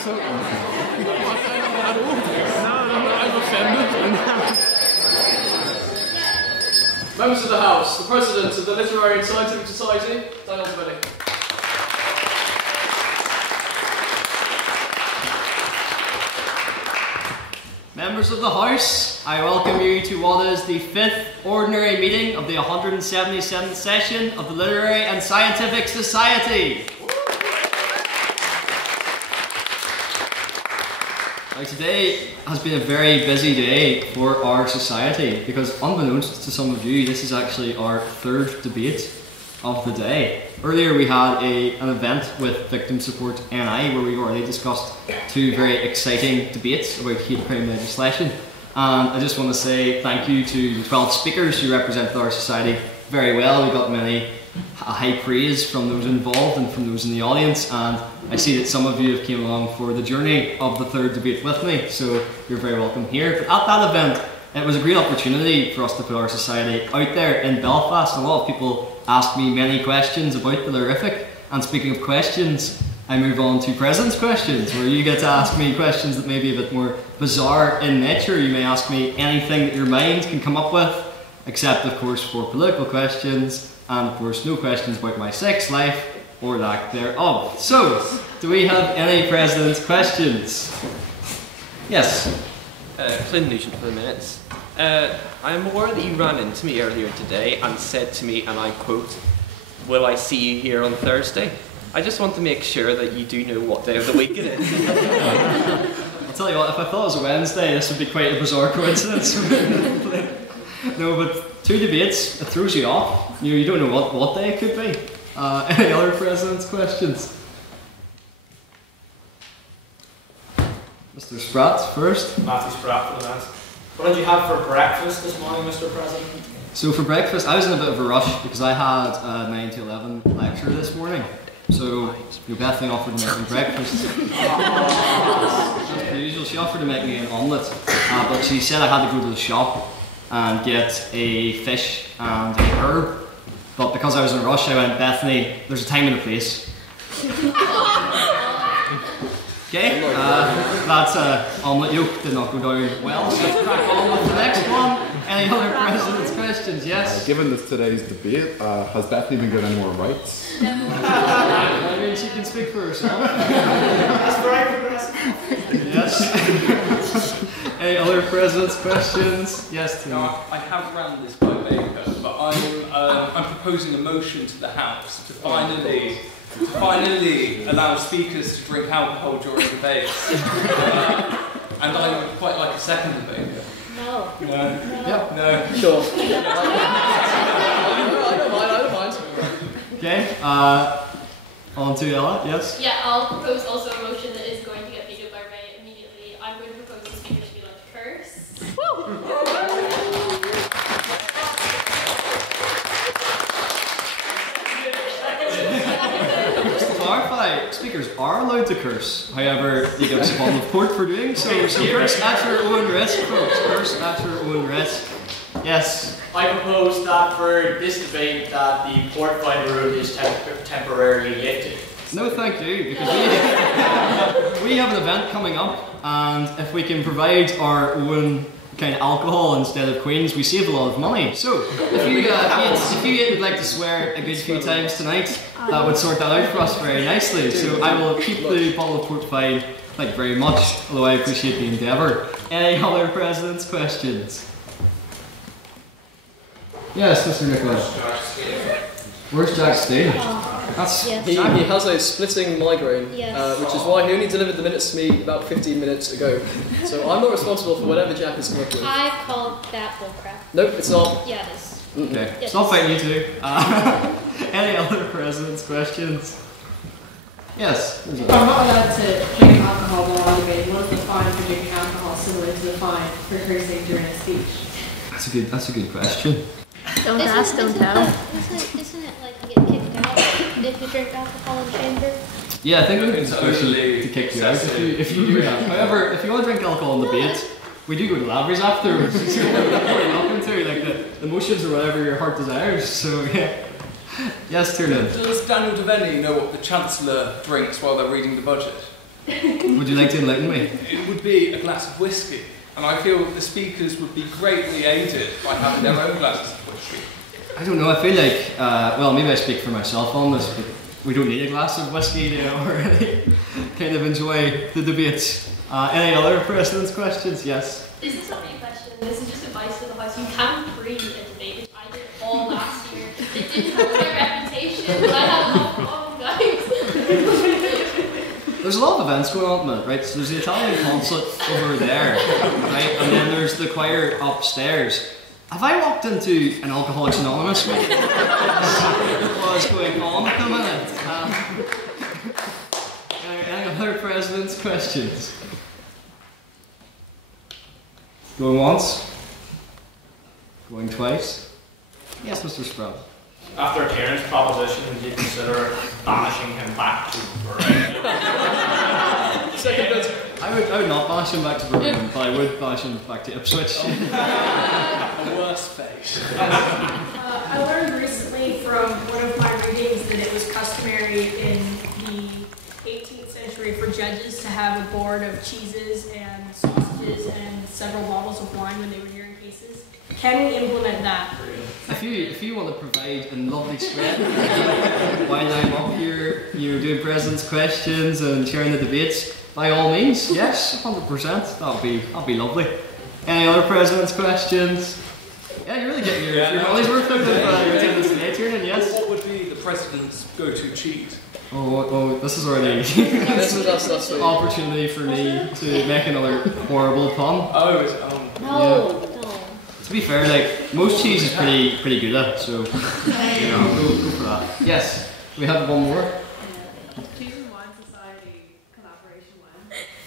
Members of the House, the President of the Literary and Scientific Society, Daniel Billy. Members of the House, I welcome you to what is the 5th ordinary meeting of the 177th session of the Literary and Scientific Society. Now, today has been a very busy day for our society because, unbeknownst to some of you, this is actually our 3rd debate of the day. Earlier we had an event with Victim Support NI where we already discussed 2 very exciting debates about hate crime legislation, and I just want to say thank you to the 12 speakers who represented our society very well. We got many high praise from those involved and from those in the audience, and I see that some of you have came along for the journey of the 3rd debate with me, so you're very welcome here. But at that event, it was a great opportunity for us to put our society out there in Belfast. A lot of people asked me many questions about the Lerific, and speaking of questions, I move on to President's Questions, where you get to ask me questions that may be a bit more bizarre in nature. You may ask me anything that your mind can come up with, except of course for political questions, and of course no questions about my sex life or lack thereof. So, do we have any President's Questions? Yes? Clint Nugent for the minutes. I am aware that you ran into me earlier today and said to me, and I quote, "Will I see you here on Thursday?" I just want to make sure that you do know what day of the week it is. I'll tell you what, if I thought it was a Wednesday, this would be quite a bizarre coincidence. No, but 2 debates, it throws you off. You don't know what day it could be. Any other President's Questions? Mr. Spratt first. Matthew Spratt for the minutes. What did you have for breakfast this morning, Mr. President? So for breakfast, I was in a bit of a rush because I had a 9 to 11 lecture this morning. So Beth offered to make me breakfast. As per usual, she offered to make me an omelette, but she said I had to go to the shop and get a fish and a herb. But because I was in a rush, I went, "Bethany, there's a time and a place." Okay, that omelette yolk did not go down well, so let's crack on with the next one. Any other President's Questions? Yes? Given this today's debate, has Bethany been given any more rights? I mean, she can speak for herself. That's very progressive. Yes. Any other President's Questions? Yes, Tim. No, I have ran this by paper, but I'm proposing a motion to the House to finally allow speakers to drink alcohol during debates. And I would quite like a second debate. No. No. Yep. No. Sure. I don't mind. Okay, on to Ella, yes? Yeah, I'll propose also a motion that is going to get vetoed by Ray immediately. I'm going to propose the speaker to be allowed to curse. Just to clarify, speakers are allowed to curse. However, you get a bottle of port for doing so. So curse at your own risk, folks. Curse at your own risk. Yes? I propose that for this debate that the port fine rule is temporarily lifted. No, thank you, because we have an event coming up, and if we can provide our own kind of alcohol instead of Queen's, we save a lot of money. So, if you would like to swear a good few times tonight, that would sort that out for us very nicely. So I will keep the bottle of port fine. Thank you very much, although I appreciate the endeavour. Any other President's Questions? Yes, Mr. Nicholas. Where's Jack Steele? That's Yes. He has a splitting migraine, Yes. which is why he only delivered the minutes to me about 15 minutes ago. So I'm not responsible for whatever Jack has come up with. I called that bullcrap. Nope, it's not. Yeah, it is. okay. Yes. Stop fighting, you two. Any other President's Questions? Yes. I'm not allowed to drink alcohol while I'm debating. What is the fine for drinking alcohol similar to the fine for cursing during a speech? That's a good question. Don't ask, don't tell. Isn't it like you get kicked out if you drink alcohol in chamber? Yeah, I think it's Totally to kick you out excessive. if you do that. However, if you want to drink alcohol in the debate, we do go to Lavery's afterwards. So you're welcome to, like the motions or whatever your heart desires. So yeah. Yes, Tiernan. Does Daniel Devaney know what the Chancellor drinks while they're reading the budget? Would you like to enlighten me? It would be a glass of whiskey, and I feel the speakers would be greatly aided by having their own glasses of whiskey. I don't know, I feel like, well, maybe I speak for myself on this, but we don't need a glass of whiskey to already kind of enjoy the debate. Any other precedence questions? Yes? This is not a question, this is just advice to the house. You can't pre a debate, which I did all last year. It didn't have my reputation, but I had a lot of problem, guys. There's a lot of events going on at the minute, right? So there's the Italian consulate over there, right? And then there's the choir upstairs. Have I walked into an Alcoholics Anonymous meeting? What's going on at the minute? Any other president's questions? Going once? Going twice? Yes, Mr. Sprout. After Kieran's proposition, would you consider banishing him back to Browne? Second bit. I would not banish him back to Browne, but I would banish him back to Ipswich. A worse fate. I learned recently from one of my readings that it was customary in the 18th century for judges to have a board of cheeses and sausages and several bottles of wine when they were hearing cases. Can we implement that? If you want to provide a lovely spread while I'm up here, you're doing president's questions and sharing the debates, by all means, yes, 100%. That'll be lovely. Any other president's questions? Yeah, you're really getting your money's worth out of your attendance today, Tiernan, yes? What would be the president's go-to cheat? Oh, this is already This is us last week. opportunity for me to make another horrible pun. Oh, it's No. To be fair, like most cheese is pretty good at, so go for that. Yes, we have one more. Cheese and Wine Society collaboration one.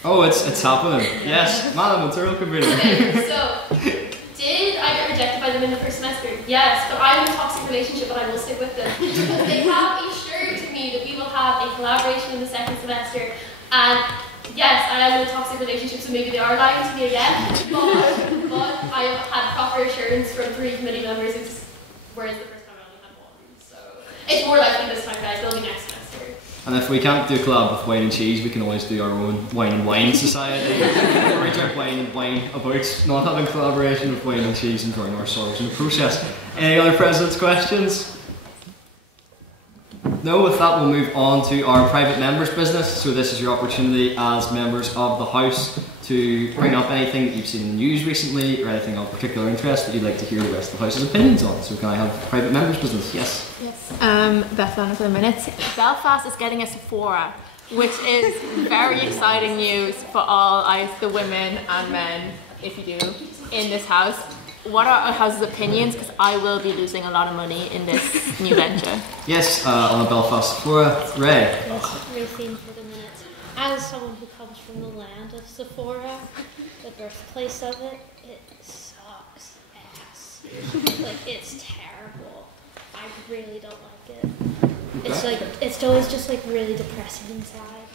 Oh, it's happening. Yes, Madam Material Convener. Okay, so, did I get rejected by them in the first semester? Yes, but I'm in a toxic relationship and I will stick with them. Because they have assured me that we will have a collaboration in the second semester, and yes, I am in a toxic relationship, so maybe they are lying to me again, but I have had proper assurance from 3 committee members, whereas the first time I only had 1, so it's more likely this time, guys, it'll be next semester. And if we can't do a collab with Wine and Cheese, we can always do our own Wine and Wine Society. Where we drink wine and wine about not having collaboration with Wine and Cheese and drawing our sorrows in the process. Any other president's questions? No, with that we'll move on to our private members business. So this is your opportunity as members of the House to bring up anything that you've seen in the news recently or anything of particular interest that you'd like to hear the rest of the House's opinions on. So can I have private members business? Yes. Yes. Beth for the minutes. Belfast is getting a Sephora, which is very exciting news for all the women and men, if you do, in this house. What are our house's opinions? Because I will be losing a lot of money in this new venture. Yes, on a Belfast Sephora. Ray. Yes, Racine for the minutes. As someone who comes from the land of Sephora, the birthplace of it, it sucks ass. Like, it's terrible. I really don't like it. It's like, it's always just like really depressing inside.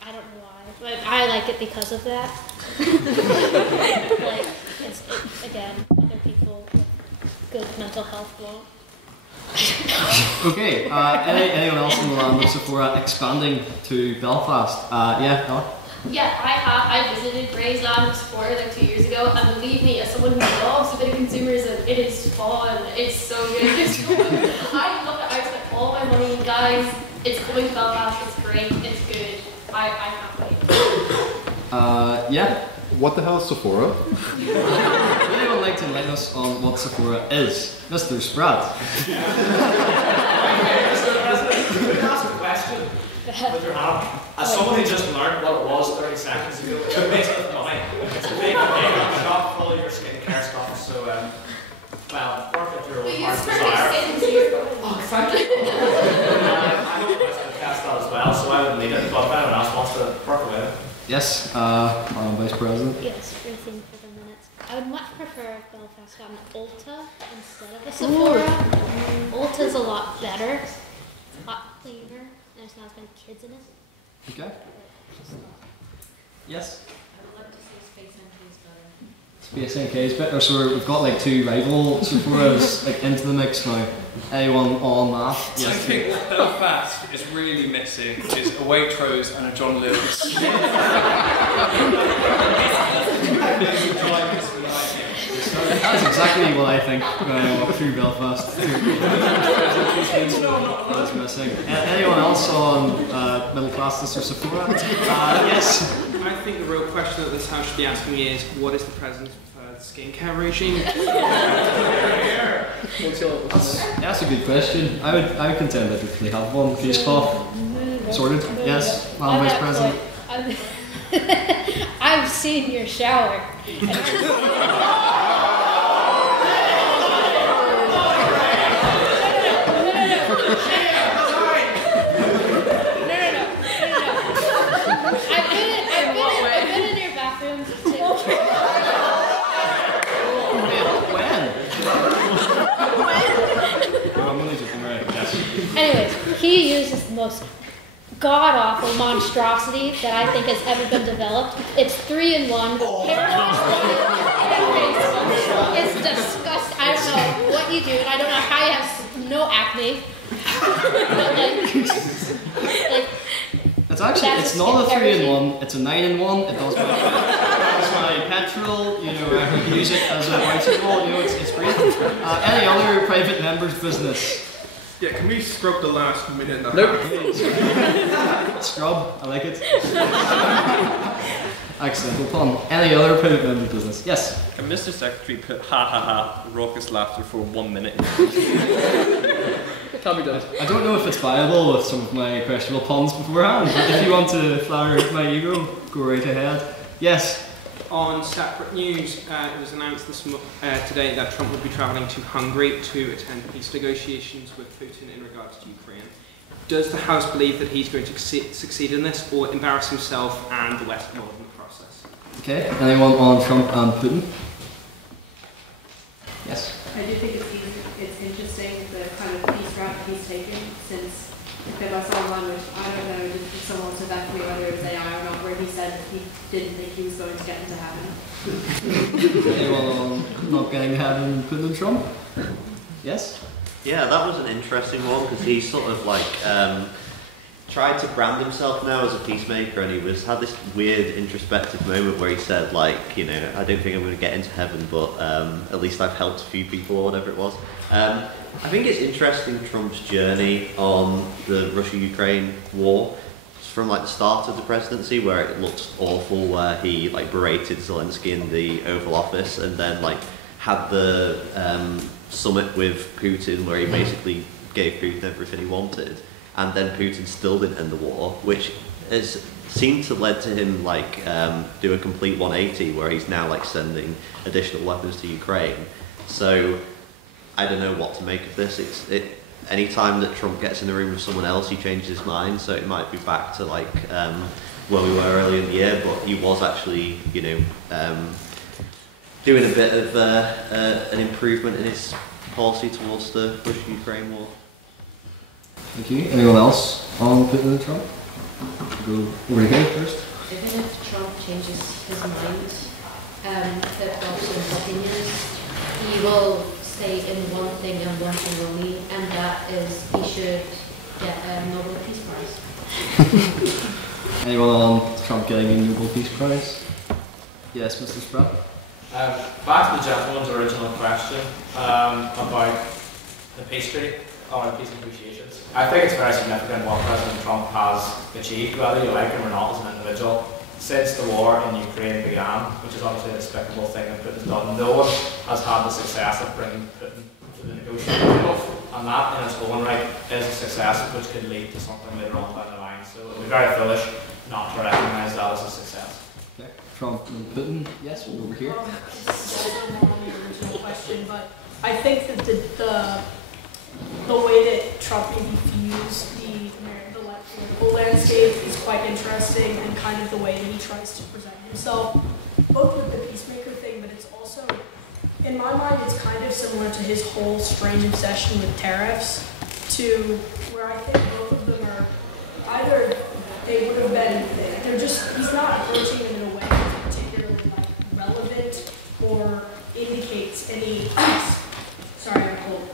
I don't know why, but I like it because of that. Like, again, other people with good mental health won't. Okay, anyone else in the land of Sephora expanding to Belfast? Yeah, no? Yeah, I visited Ray's Land of Sephora like 2 years ago, and believe me, as someone who loves a bit of consumerism, it is fun, it's so good, it's so good. I love it, I spent all my money, guys, it's coming to Belfast, it's great, it's good, I can't wait. Yeah. What the hell is Sephora? Would anyone like to enlighten us on what Sephora is? Mr. Spratt. Mr. President, could I ask a question with your hand? As someone who just learned what it was 30 seconds ago, it makes it money. It's a big shop full of your skincare stuff, so, well, work at your own heart's desire. Oh, thank you. I hope the President tests that as well, so I wouldn't need it, but if anyone else wants to work away. Yes, Madam Vice President. Yes, Racine for the minutes. I would much prefer if Belfast got an Ulta instead of a Sephora. Ulta's a lot better. It's a lot cleaner, and there's not as many kids in it. Okay. Yes? I would like to see Space NT is better. BSNK's bit, or so we've got like two rival Sephora's like into the mix now. Anyone on that? I think what Belfast is really missing is a Waitrose and a John Lewis. That's exactly what I think when I walk through Belfast. That's missing. Anyone else on middle classes or Sephora? Yes. I think the real question that this house should be asking me is, what is the president's preferred skincare regime? That's a good question. I would contend that we have one. Face cloth. Sorted. Yes. Madam Vice President. I've seen your shower. I've been in your bathroom too. Anyways, he uses the most god-awful monstrosity that I think has ever been developed. It's 3-in-1. Hair wash, it's disgusting. I don't know what you do, and I don't know how you have no acne. But like it's actually, it's not a 3-in-1, it's a 9-in-1. It does my petrol, you know, I can use it as a bicycle, you know, it's great. Any other private member's business? Yeah, can we scrub the last minute and a Nope. Scrub, I like it. Accidental pun. Any other private member's business? Yes? Can Mr. Secretary put ha ha ha raucous laughter for 1 minute? Can be done. I don't know if it's viable with some of my questionable puns beforehand, but if you want to flatter my ego, go right ahead. Yes? On separate news, it was announced today that Trump would be travelling to Hungary to attend peace negotiations with Putin in regards to Ukraine. Does the House believe that he's going to succeed in this, or embarrass himself and the Western world in the process? Okay, anyone on Trump and Putin? Yes? I do think it's interesting the kind of peace route he's taken, since if I saw one, which I don't know, if someone to back me whether it was AI or not, where he said he didn't think he was going to get into heaven. Anyone on not getting to heaven, Putin and Trump? Yes? Yeah, that was an interesting one, because he sort of like tried to brand himself now as a peacemaker, and he had this weird introspective moment where he said, like, you know, I don't think I'm going to get into heaven, but at least I've helped a few people, or whatever it was. I think it's interesting, Trump's journey on the Russia-Ukraine war. From like the start of the presidency, where it looked awful, where he like berated Zelensky in the Oval Office, and then like had the summit with Putin, where he basically gave Putin everything he wanted, and then Putin still didn't end the war, which has seemed to lead to him like do a complete 180, where he's now like sending additional weapons to Ukraine. So I don't know what to make of this. Any time that Trump gets in the room with someone else, he changes his mind. So it might be back to like where we were earlier in the year, but he was actually, you know, doing a bit of an improvement in his policy towards the Russia-Ukraine war. Thank you. Anyone else on Putin and Trump? Go over here first. Even if Trump changes his mind, flip-flops his opinions, he will stay in one thing and one thing only, and that is he should get a Nobel Peace Prize. Anyone on Trump getting a Nobel Peace Prize? Yes, Mr. Spratt. Back to the gentleman's original question about the peace treaty or the peace negotiations. I think it's very significant what President Trump has achieved, whether you like him or not as an individual. Since the war in Ukraine began, which is obviously a despicable thing that Putin's done, no one has had the success of bringing Putin to the negotiating table, and that in its own right is a success which could lead to something later on down the line. So it would be very foolish not to recognise that as a success. Okay. Trump and Putin, yes, over here. This is also more on the original question, but I think that the way that Trump maybe views the political landscape is quite interesting, and kind of the way that he tries to present himself, both with the peacemaker thing, but it's also, in my mind, it's kind of similar to his whole strange obsession with tariffs, to where I think both of them are either they would have been, he's not approaching them in a way that's particularly like relevant or indicates any. Sorry, I'm cold.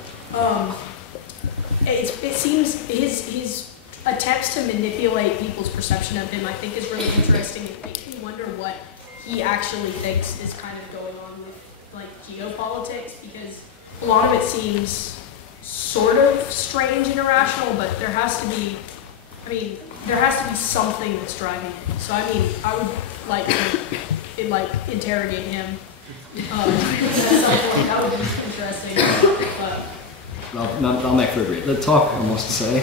It seems his attempts to manipulate people's perception of him, I think, is really interesting. It makes me wonder what he actually thinks is kind of going on with like geopolitics, because a lot of it seems sort of strange and irrational, but there has to be, there has to be something that's driving it. So I would like to interrogate him. That would be interesting. That'll make for a great talk, I must say.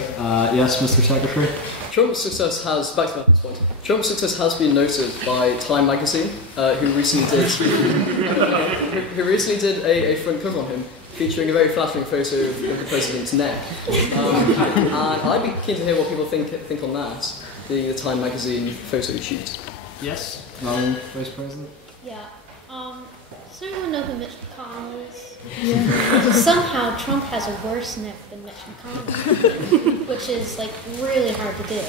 Yes, Mr. Secretary? Trump's success has, back to Matthew's point, Trump's success has been noted by Time magazine, who recently did a front cover on him, featuring a very flattering photo of the president's neck. And I'd be keen to hear what people think on that, the Time magazine photo shoot. Yes, Madam Vice President? Yeah. Does everyone know who Mitch McConnell is? Yeah. Somehow Trump has a worse neck than Mitch McConnell, which is like really hard to do.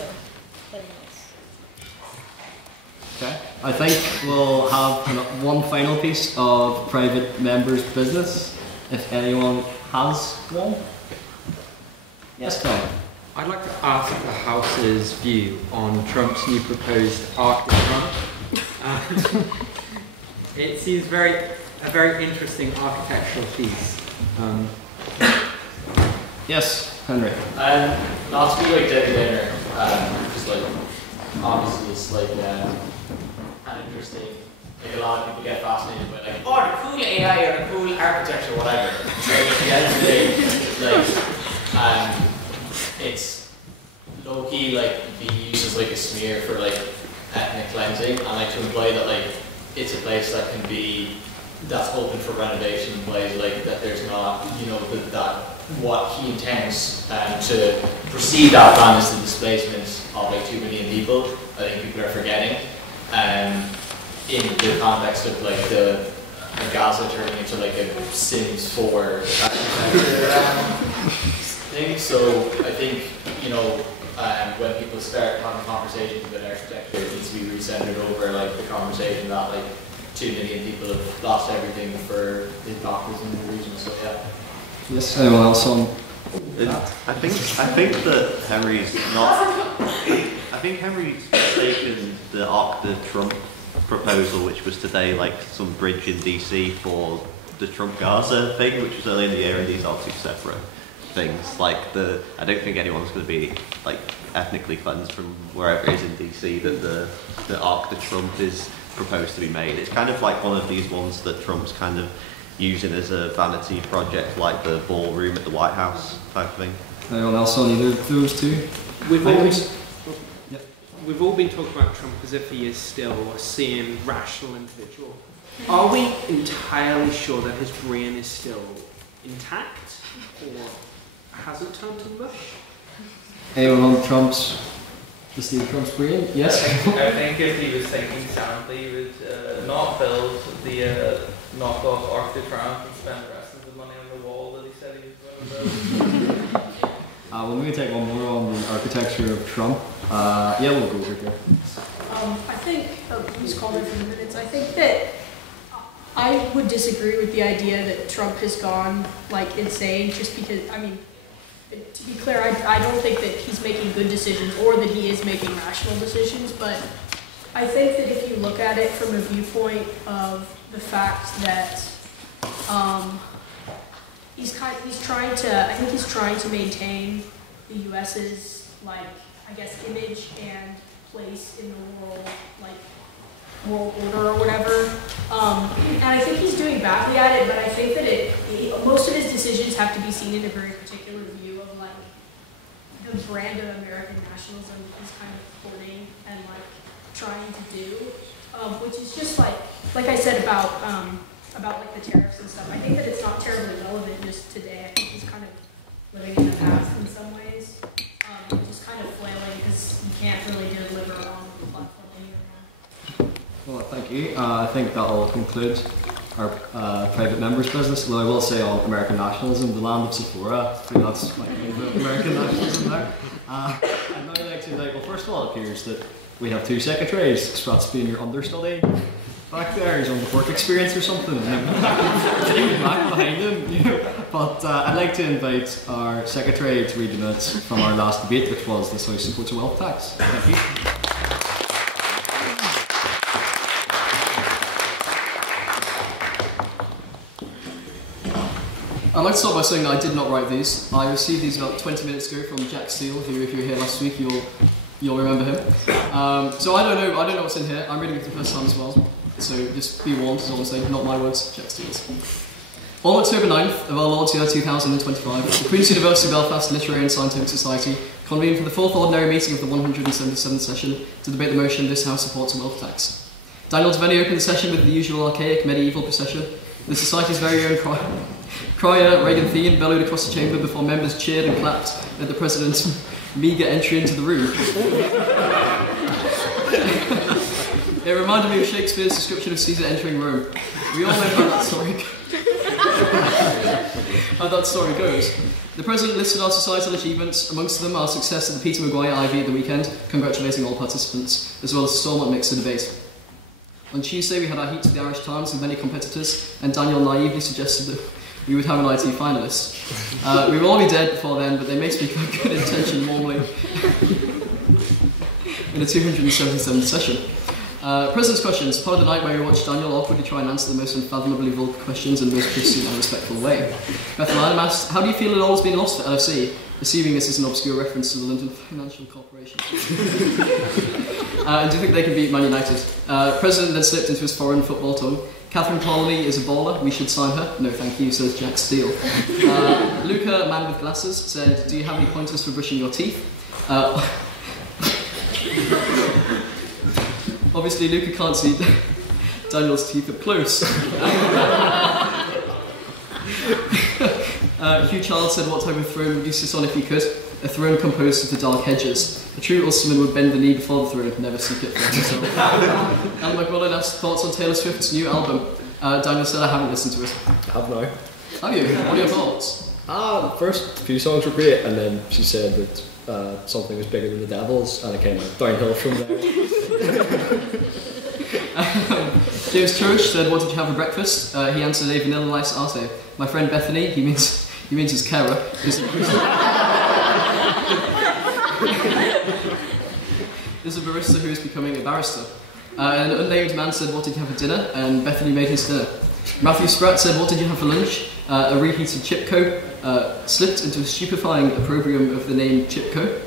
But anyways. Okay. I think we'll have one final piece of private members' business, if anyone has one. Yes, Tom. I'd like to ask the House's view on Trump's new proposed Arc de Trump. It seems a very interesting architectural piece. Yes, Henry. Not to be like Debbie Downer, just like obviously it's like an interesting. Like a lot of people get fascinated by like, oh, the cool AI or the cool architecture, whatever. So at the end of the day, it's like it's low key like being used as like a smear for like ethnic cleansing, and like to imply that like it's a place that can be that's open for renovation, implies like that there's not, you know, that what he intends to proceed that plan is the displacement of like 2 million people. I think people are forgetting. In the context of like the Gaza turning into like a Sims 4 thing. So I think, you know, when people start having conversations about architecture, it needs to be recentered over like the conversation that like 2 million people have lost everything for the doctors in the region. So yeah. Yes, anyone else on? I think that Henry's not. I think Henry's taken the Arc de Trump proposal, which was today like some bridge in DC for the Trump Gaza thing, which was early in the year, and these are two separate things. Like I don't think anyone's going to be like ethnically cleansed from wherever it is in DC that the Arc de Trump is proposed to be made. It's kind of like one of these ones that Trump's kind of using as a vanity project, like the ballroom at the White House type of thing. Anyone else on either of those two? We've all been talking about Trump as if he is still a sane, rational individual. Are we entirely sure that his brain is still intact, or has it turned to mush? Anyone on Steve Trump's brain? Yes? I think if he was thinking soundly, he would not build the knockoff Arc de Triomphe and spend the rest of the money on the wall that he said he was going to build. We'll maybe take one more on the architecture of Trump. Yeah, we'll go over here. I think, who's called in for the minutes, I think that I would disagree with the idea that Trump has gone like insane just because, I mean, to be clear, I don't think that he's making good decisions or that he is making rational decisions, but I think that if you look at it from a viewpoint of the fact that he's trying to maintain the U.S.'s like, I guess, image and place in the world, like world order or whatever. And I think he's doing badly at it, but I think that most of his decisions have to be seen in a very particular view of like the brand of American nationalism he's kind of holding and like trying to do, which is just like I said about like the tariffs and stuff. I think that it's not terribly relevant just today. I think he's kind of living in the past in some ways, just kind of flailing because he can't really deliver on the platform anymore. Well, thank you. I think that will conclude our private members' business. Although I will say on American nationalism, the land of Sephora, I think that's my favourite American nationalism there. I'd now like to well, first of all, it appears that we have two secretaries, Sprat's being your understudy. back there. He's on the work experience or something. Back behind him. You know. But I'd like to invite our secretary to read the minutes from our last debate, which was this House supports a wealth tax. Thank you. I'd like to start by saying that I did not write these. I received these about 20 minutes ago from Jack Steele, who, if you were here last week, you'll remember him. So I don't know what's in here. I'm reading it for the first time as well. So just be warned, is all I'm saying. Not my words, Jack Steele's. On October 9th of our Lord's year 2025, the Queen's University Belfast Literary and Scientific Society convened for the 4th ordinary meeting of the 177th session to debate the motion this House supports a wealth tax. Daniel Devaney opened the session with the usual archaic medieval procession. The Society's very own crier, Reagan Thien, bellowed across the chamber before members cheered and clapped at the President's meagre entry into the room. It reminded me of Shakespeare's description of Caesar entering Rome. We all know how that story goes. The President listed our societal achievements, amongst them our success at the Peter Maguire Ivy at the weekend, congratulating all participants, as well as the Stormont Mixer debate. On Tuesday we had our heat to the Irish Times with many competitors, and Daniel naively suggested that we would have an IT finalist. We will all be dead before then, but they may speak of good intention warmly in the 277th session. President's questions, part of the night where we watched Daniel awkwardly try and answer the most unfathomably vulgar questions in the most pristine and respectful way. Beth and Lynam asked, how do you feel it all has been lost for LFC? Assuming this is an obscure reference to the London Financial Corporation. And do you think they can beat Man United? President then slipped into his foreign football tongue. Catherine Coley is a baller, we should sign her. No thank you, says Jack Steele. Luca, man with glasses, said, do you have any pointers for brushing your teeth? Obviously Luca can't see Daniel's teeth up close. Hugh Child said, what type of throne would you sit on if you could? A throne composed of the dark hedges. A true Ulsterman would bend the knee before the throne, never seek it for himself. Alan McMullen asked thoughts on Taylor Swift's new album. Daniel said, I haven't listened to it. I have now. Have you? What are your thoughts? The first few songs were great, and then she said that something was bigger than the Devils, and it came downhill from there. James Church said, what did you have for breakfast? He answered a vanilla ice latte. My friend Bethany, he means his carer, is a barista who is becoming a barrister. An unnamed man said, what did you have for dinner? And Bethany made his dinner. Matthew Spratt said, what did you have for lunch? A reheated Chipco, slipped into a stupefying opprobrium of the name Chipco.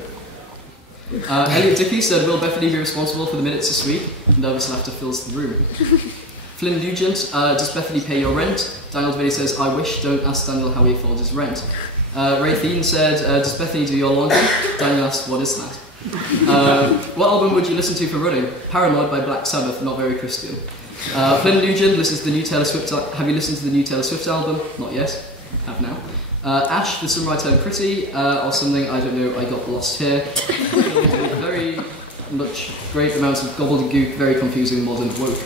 Elliot Dickey said, will Bethany be responsible for the minutes this week? Nervous laughter fills the room. Flynn Nugent, does Bethany pay your rent? Daniel Devaney says, I wish, don't ask Daniel how he affords his rent. Ray Thien said, does Bethany do your laundry? Daniel asked, what is that? What album would you listen to for running? Paranoid by Black Sabbath, not very Christian. Flynn Nugent listens to the new Taylor Swift. Have you listened to the new Taylor Swift album? Not yet. Have now. Ash, the Sunrise Turned Pretty, or something, I don't know, I got lost here. Very much great amounts of gobbledygook, very confusing, modern woke.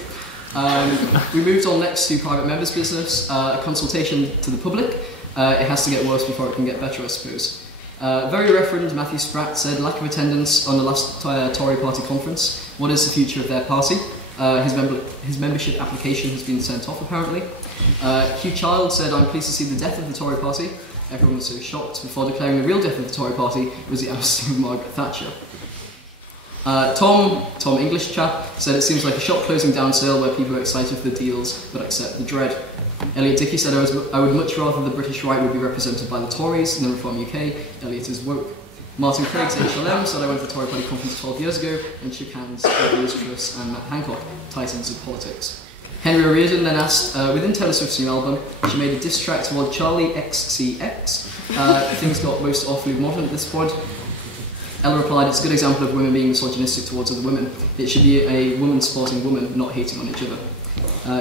We moved on next to private members' business, a consultation to the public. It has to get worse before it can get better, I suppose. Very Reverend Matthew Spratt said, lack of attendance on the last Tory party conference. What is the future of their party? His membership application has been sent off, apparently. Hugh Child said, I'm pleased to see the death of the Tory party. Everyone was so shocked before declaring the real death of the Tory party was the ousting of Margaret Thatcher. Tom English chap, said it seems like a shop closing down sale where people are excited for the deals but accept the dread. Elliot Dickey said I would much rather the British right would be represented by the Tories than Reform UK. Elliot is woke. Martin Craig's HLM said I went to the Tory party conference 12 years ago and shook hands with Liz Truss and Matt Hancock, titans of politics. Henry O'Riordan then asked, within Taylor Swift's new album, she made a diss track toward Charlie XCX. Things got most awfully modern at this point. Ella replied, it's a good example of women being misogynistic towards other women. It should be a woman supporting woman, not hating on each other.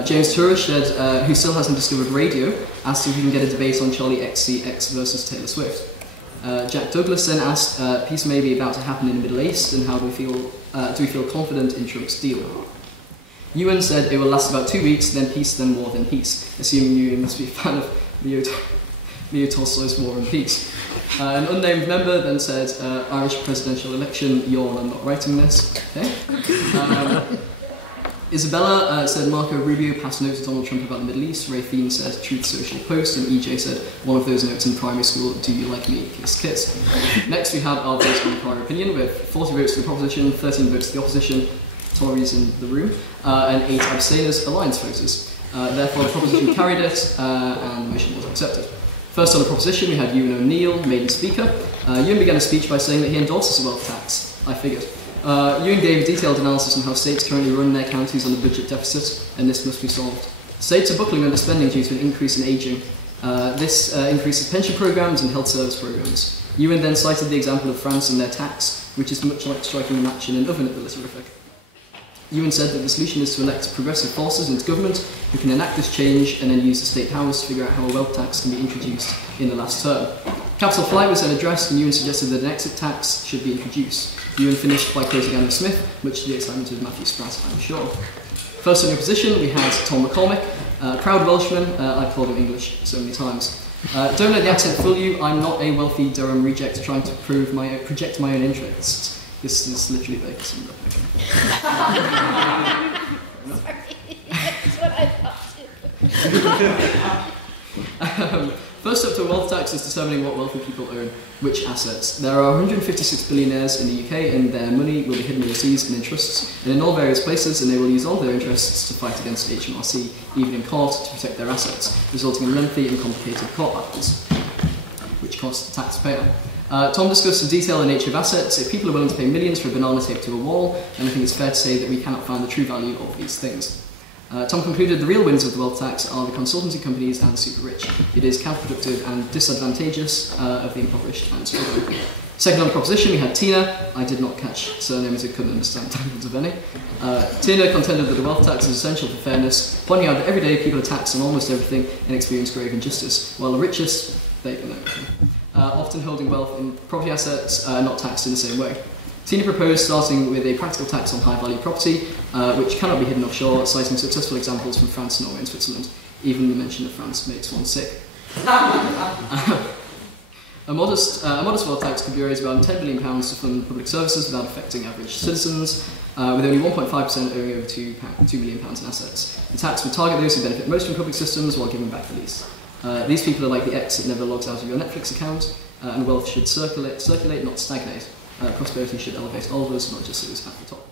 James Turish said, who still hasn't discovered radio, asked if we can get a debate on Charlie XCX versus Taylor Swift. Jack Douglas then asked, peace may be about to happen in the Middle East, and how do we feel confident in Trump's deal? Ewan said it will last about 2 weeks, then peace, then war, then peace, assuming Ewan must be a fan of Leo Tolstoy's War and Peace. An unnamed member then said, Irish presidential election, yawn, I'm not writing this. Okay. Isabella said Marco Rubio passed notes to Donald Trump about the Middle East. Ray Thien said Truth Social Post, and EJ said one of those notes in primary school, do you like me, kiss kiss. Next we had our votes on the prior opinion with 40 votes to the proposition, 13 votes to the opposition, Tories in the room, and 8 abstainers, alliance voters. Therefore the proposition carried it and the motion was accepted. First on the proposition we had Ewan O'Neill, maiden speaker. Ewan began a speech by saying that he endorses a wealth tax. I figured. Ewan gave a detailed analysis on how states currently run their counties on a budget deficit, and this must be solved. States are buckling under spending due to an increase in ageing. This increases pension programs and health service programs. Ewan then cited the example of France and their tax, which is much like striking a match in an oven at the literific. Ewan said that the solution is to elect progressive forces into government who can enact this change and then use the state powers to figure out how a wealth tax can be introduced in the last term. Capital flight was then addressed, and Ewan suggested that an exit tax should be introduced. Ewan finished by quoting Anna Smith, much to the excitement of Matthew Spratt, I'm sure. First in the opposition, we had Tom McCormick, proud Welshman. I've called him English so many times. Don't let the accent fool you. I'm not a wealthy Durham reject trying to project my own interests. This is literally Baker syndrome. Sorry, that's what I thought too. First up to a wealth tax is determining what wealthy people own, which assets. There are 156 billionaires in the UK, and their money will be hidden overseas in trusts and in all various places, and they will use all their interests to fight against HMRC, even in court, to protect their assets, resulting in lengthy and complicated court battles, which cost the taxpayer. Tom discussed in detail the nature of assets. If people are willing to pay millions for a banana taped to a wall, then I think it's fair to say that we cannot find the true value of these things. Tom concluded the real winners of the wealth tax are the consultancy companies and the super rich. It is counterproductive and disadvantageous of the impoverished and struggling. Second on the proposition, we had Tina. I did not catch surnames, I couldn't understand titles of any. Tina contended that the wealth tax is essential for fairness, pointing out that every day people are taxed on almost everything and experience grave injustice, while the richest, they can often holding wealth in property assets are not taxed in the same way. Tina proposed starting with a practical tax on high-value property, which cannot be hidden offshore, citing successful examples from France, Norway and Switzerland. Even the mention of France makes one sick. A modest wealth tax could be raised around £10 billion to fund public services without affecting average citizens, with only 1.5% owing over £2 million in assets. The tax would target those who benefit most from public systems while giving back the least. These people are like the X that never logs out of your Netflix account, and wealth should circulate, not stagnate. Prosperity should elevate all of us, not just those at the top.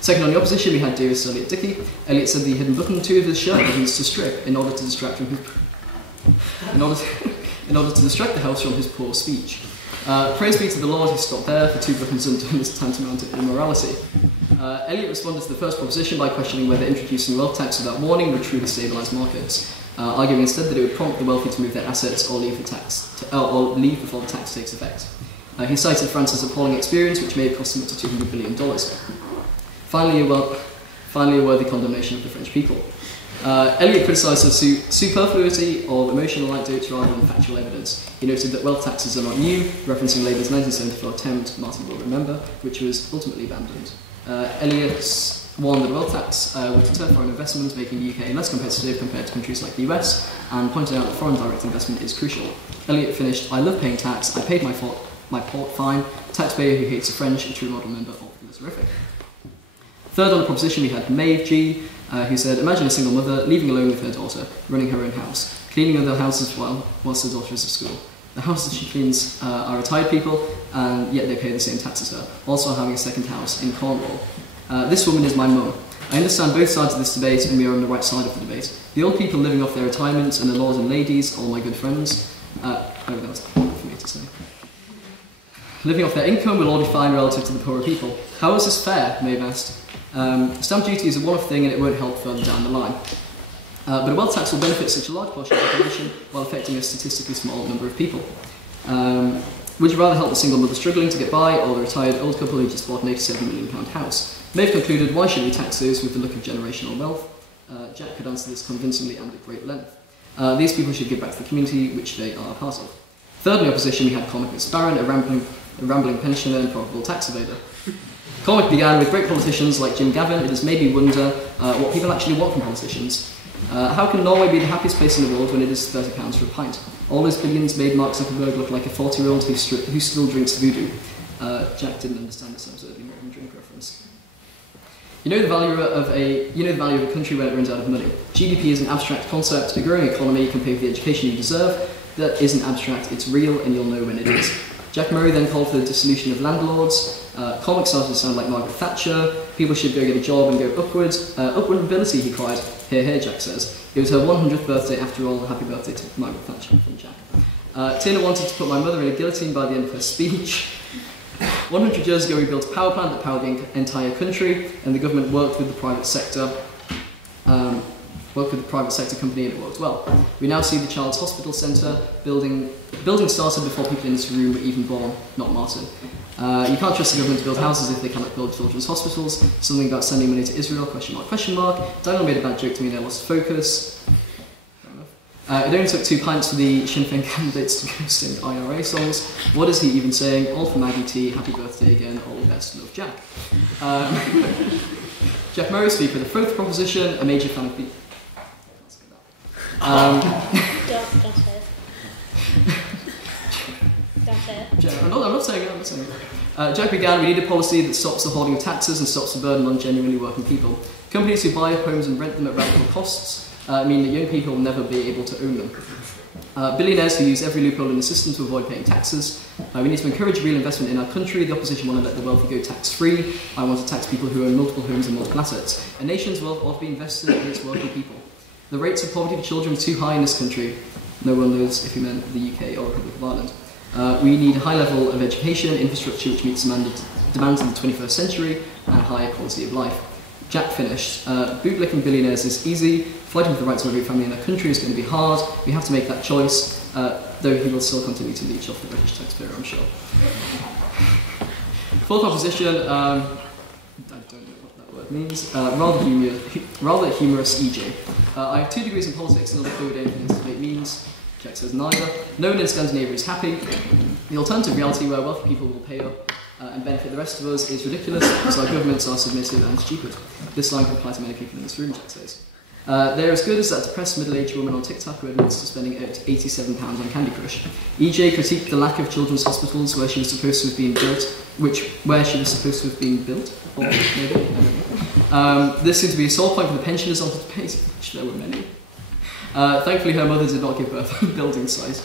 Second on the opposition, we had dearest Elliot Dickey. Elliot said that he had buttoned 2 of his shirt buttons to strip in order to distract from his in order to distract the House from his poor speech. Praise be to the Lord who stopped there, for 2 buttons undone is tantamount to immorality. Elliot responded to the first proposition by questioning whether introducing wealth tax without warning would truly stabilise markets, arguing instead that it would prompt the wealthy to move their assets or leave before the tax takes effect. He cited France's appalling experience, which may have cost him up to $200 billion. Finally, a worthy condemnation of the French people. Elliot criticised the superfluity of emotional anecdotes rather than factual evidence. He noted that wealth taxes are not new, referencing Labour's 1974 attempt, Martin will remember, which was ultimately abandoned. Elliot warned that a wealth tax would deter foreign investment, making the UK less competitive compared to countries like the US, and pointed out that foreign direct investment is crucial. Elliot finished, I love paying tax, I paid my port fine, taxpayer who hates the French, a true model member of the terrific. Third on the proposition, we had Maeve G, who said, imagine a single mother living alone with her daughter, running her own house, cleaning other houses whilst her daughter is at school. The houses she cleans are retired people, and yet they pay the same tax as her, also having a second house in Cornwall. This woman is my mum. I understand both sides of this debate, and we are on the right side of the debate. The old people living off their retirements, and the lords and ladies, all my good friends. That was important for me to say. Living off their income will all be fine relative to the poorer people. How is this fair, Maeve asked. Stamp duty is a one-off thing and it won't help further down the line. But a wealth tax will benefit such a large portion of the population while affecting a statistically small number of people. Would you rather help the single mother struggling to get by or the retired old couple who just bought an £87 million house? Maeve concluded, why should we tax those with the look of generational wealth? Jack could answer this convincingly and at great length. These people should give back to the community which they are a part of. Third in the opposition, we had Cormac McSparron, a rambling pensioner and probable tax evader. Cormac began with great politicians like Jim Gavin. It has made me wonder what people actually want from politicians. How can Norway be the happiest place in the world when it is £30 for a pint? All those billions made Mark Zuckerberg look like a 40-year-old who still drinks voodoo. Jack didn't understand this absurdly modern drink reference. You know the value of a country when it runs out of money. GDP is an abstract concept. A growing economy can pay for the education you deserve. That isn't abstract, it's real, and you'll know when it is. Jack Murray then called for the dissolution of landlords. Comics started to sound like Margaret Thatcher. People should go get a job and go upwards. Upward mobility, he cried. Hear, hear, Jack says. It was her 100th birthday after all. Happy birthday to Margaret Thatcher from Jack. Tina wanted to put my mother in a guillotine by the end of her speech. 100 years ago, we built a power plant that powered the entire country, and the government worked with the private sector. Company, and it worked well. We now see the Child's Hospital Centre building started before people in this room were even born, not Martin. You can't trust the government to build houses if they cannot build children's hospitals. Something about sending money to Israel, question mark. Daniel made a bad joke to me and I lost focus. It only took 2 pints for the Sinn Féin candidates to go sing IRA songs. What is he even saying? All for Maggie T, happy birthday again, all the best, love Jack. Jack Murray, Speaker of the Fourth Proposition, a major fan of the... Don't say it. Don't say it. Jack, I'm not saying it. Jack began, we need a policy that stops the hoarding of taxes and stops the burden on genuinely working people. Companies who buy up homes and rent them at radical costs mean that young people will never be able to own them. Billionaires who use every loophole in the system to avoid paying taxes. We need to encourage real investment in our country. The opposition want to let the wealthy go tax-free. I want to tax people who own multiple homes and multiple assets. A nation's wealth ought to be invested in its working people. The rates of poverty for children are too high in this country. No one knows if he meant the UK or Republic of Ireland. We need a high level of education, infrastructure which meets demands of the 21st century, and a higher quality of life. Jack finished. Bootlicking billionaires is easy. Fighting for the rights of every family in our country is going to be hard. We have to make that choice, though he will still continue to leech off the British taxpayer, I'm sure. Fourth opposition, I don't know what that word means. Rather humorous EJ. I have 2 degrees in politics and not a clue what anything to means. Jack says neither. No one in Scandinavia is happy. The alternative reality where wealthy people will pay up and benefit the rest of us is ridiculous because our governments are submissive and stupid. This line can apply to many people in this room, Jack says. They're as good as that depressed middle-aged woman on TikTok who admits to spending £87 on Candy Crush. EJ critiqued the lack of children's hospitals where she was supposed to have been built, or maybe, I don't know. This seemed to be a sole point for the pensioners on the debate, which there were many. Thankfully her mother did not give birth on building site.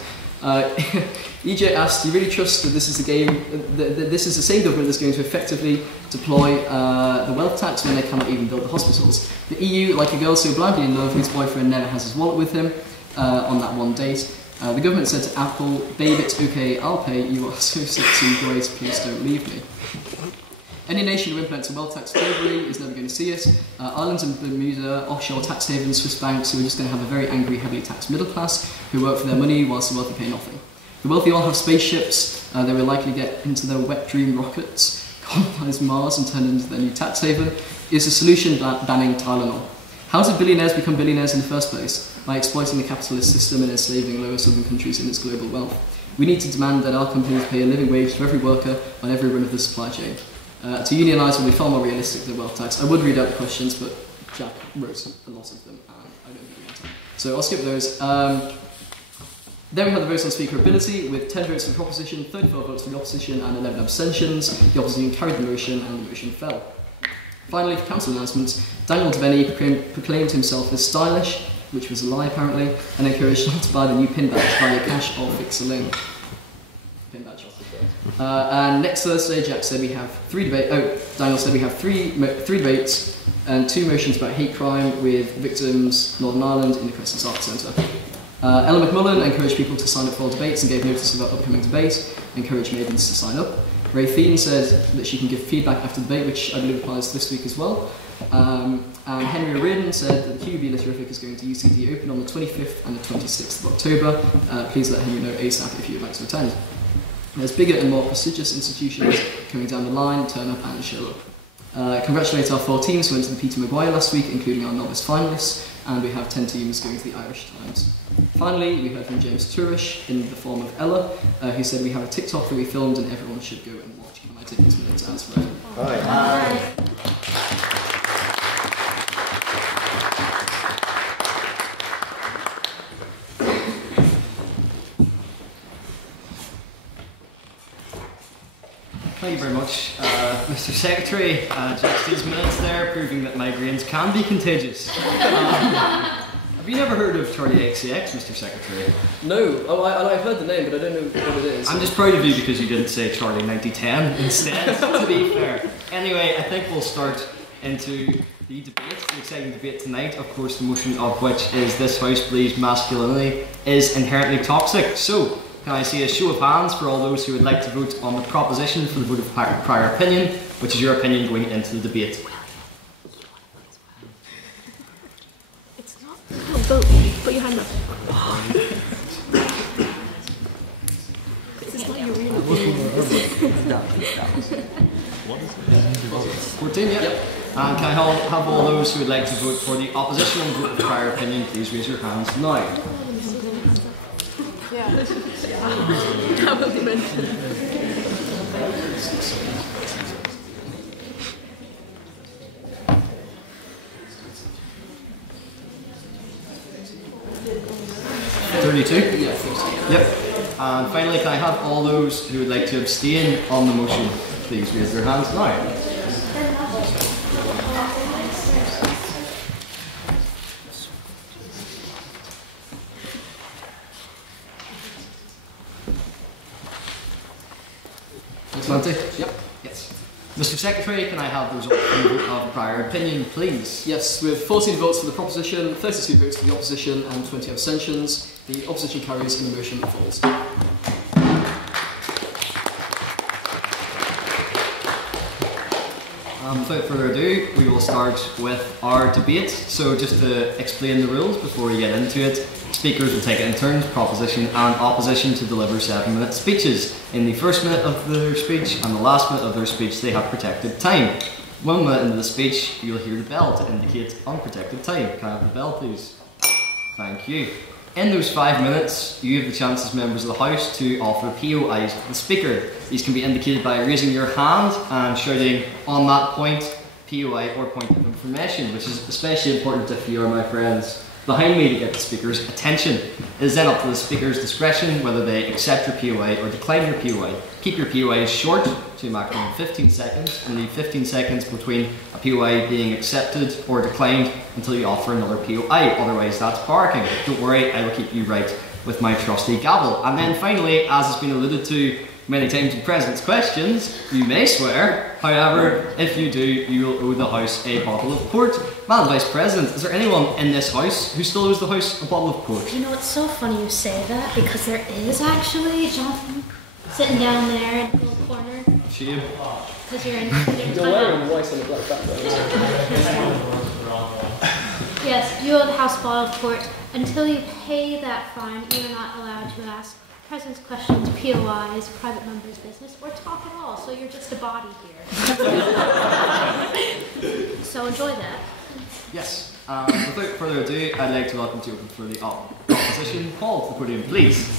EJ asked, do you really trust that this is this is the same government that's going to effectively deploy the wealth tax when they cannot even build the hospitals? The EU, like a girl so blindly in love whose boyfriend never has his wallet with him on that one date. The government said to Apple, babe, it's okay, I'll pay, you are so sexy, Grace, please don't leave me. Any nation who implements a wealth tax globally is never going to see it. Islands and Bermuda, offshore tax havens, Swiss banks who are just going to have a very angry, heavily taxed middle class who work for their money whilst the wealthy pay nothing. The wealthy all have spaceships. They will likely get into their wet dream rockets, colonise Mars and turn it into their new tax haven. Is the solution banning Tylenol? How did billionaires become billionaires in the first place? By exploiting the capitalist system and enslaving lower southern countries in its global wealth. We need to demand that our companies pay a living wage to every worker on every run of the supply chain. To unionise will be far more realistic than wealth tax. I would read out the questions, but Jack wrote a lot of them, and I don't really want to. So I'll skip those. Then we had the votes on speakerability, with 10 votes for the proposition, 34 votes for the opposition, and 11 abstentions. The opposition carried the motion, and the motion fell. Finally, for council announcements, Daniel Devaney proclaimed himself as stylish, which was a lie apparently, and encouraged not to buy the new pin badge via cash or fix a loan. Pin badge. And next Thursday, Jack said we have Daniel said we have three debates and 2 motions about hate crime with victims Northern Ireland in the Crescent Arts Centre. Ellen McMullen encouraged people to sign up for all debates and gave notice of our upcoming debate, encouraged maidens to sign up. Ray Thien said that she can give feedback after the debate, which I believe applies this week as well. And Henry O'Riordan said that the QB Literific is going to UCD Open on the 25th and the 26th of October. Please let Henry know ASAP if you would like to attend. There's bigger and more prestigious institutions coming down the line, turn up and show up. Congratulate our 4 teams who went to the Peter Maguire last week, including our novice finalists, and we have 10 teams going to the Irish Times. Finally, we heard from James Turish in the form of Ella, who said we have a TikTok that we filmed and everyone should go and watch. Can I take these minutes as read? Bye. Thank you very much, Mr. Secretary. Just these minutes there proving that migraines can be contagious. Have you never heard of Charlie XCX, Mr. Secretary? No, I've heard the name, but I don't know what it is. I'm just proud of you because you didn't say Charlie 9010 instead, to be fair. Anyway, I think we'll start into the debate, the exciting debate tonight, of course, the motion of which is this House believes masculinity is inherently toxic. So, can I see a show of hands for all those who would like to vote on the proposition for the vote of prior opinion, which is your opinion going into the debate? It's not a vote. Put your hand up. This is not your real opinion. 14, yeah. And can I have all those who would like to vote for the opposition and vote of prior opinion, please raise your hands now. Yeah. That will be mentioned. Yeah, 32. Yep. And finally, can I have all those who would like to abstain on the motion, please raise their hands now. Plenty? Yep. Yes. Mr. Secretary, can I have those of prior opinion, please? Yes, with 14 votes for the proposition, 32 votes for the opposition, and 20 abstentions, the opposition carries and the motion falls. Without further ado, we will start with our debate. So just to explain the rules before we get into it, speakers will take it in turns, proposition and opposition, to deliver 7-minute speeches. In the first minute of their speech and the last minute of their speech, they have protected time. 1 minute into the speech, you'll hear the bell to indicate unprotected time. Can I have the bell, please? Thank you. In those 5 minutes, you have the chance as members of the House to offer POIs to the Speaker. These can be indicated by raising your hand and shouting on that point, POI or point of information, which is especially important if you are my friends behind me to get the Speaker's attention. It is then up to the Speaker's discretion whether they accept your POI or decline your POI. Keep your POIs short to a maximum of 15 seconds and leave 15 seconds between a POI being accepted or declined until you offer another POI, otherwise that's barking. Don't worry, I will keep you right with my trusty gavel. And then finally, as has been alluded to many times in President's Questions, you may swear. However, if you do, you will owe the House a bottle of port. Madam Vice President, is there anyone in this House who still owes the House a bottle of port? You know, it's so funny you say that, because there is actually Jonathan sitting down there in the little corner. Shame. Because you're in. You're wearing white on the black background. Yes, you owe the House a bottle of port. Until you pay that fine, you are not allowed to ask President's Questions, POIs, private members' business, or talk at all. So you're just a body here. So enjoy that. Yes. Without further ado, I'd like to welcome to open for the opposition. Paul to the podium, please.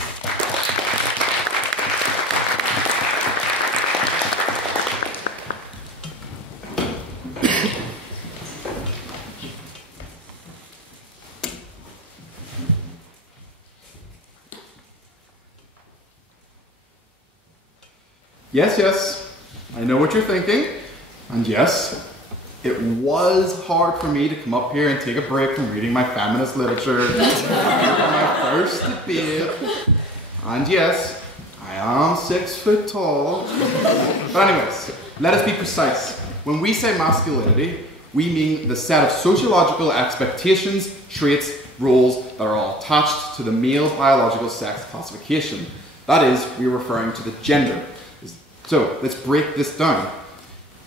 Yes, I know what you're thinking. And yes, it was hard for me to come up here and take a break from reading my feminist literature for my first debate. And yes, I am 6 foot tall. But anyways, let us be precise. When we say masculinity, we mean the set of sociological expectations, traits, roles that are all attached to the male biological sex classification. That is, we're referring to the gender. So, let's break this down.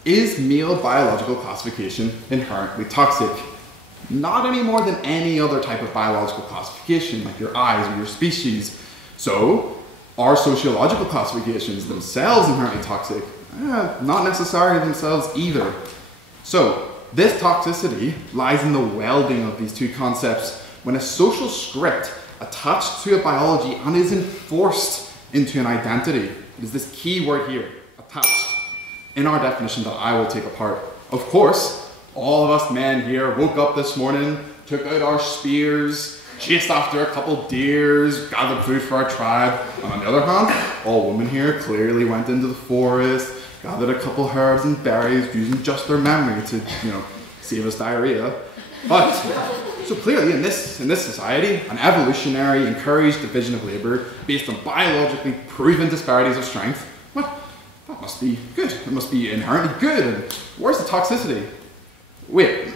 Is male biological classification inherently toxic? Not any more than any other type of biological classification, like your eyes or your species. So, are sociological classifications themselves inherently toxic? Not necessarily themselves either. So, this toxicity lies in the welding of these two concepts when a social script attached to a biology and is enforced into an identity. It is this key word here, attached, in our definition that I will take apart. Of course, all of us men here woke up this morning, took out our spears, chased after a couple deers, gathered food for our tribe. And on the other hand, all women here clearly went into the forest, gathered a couple herbs and berries using just their memory to, save us diarrhea. But, so clearly in this society, an evolutionary encouraged division of labour based on biologically proven disparities of strength, well, that must be good. It must be inherently good. And where's the toxicity? Wait,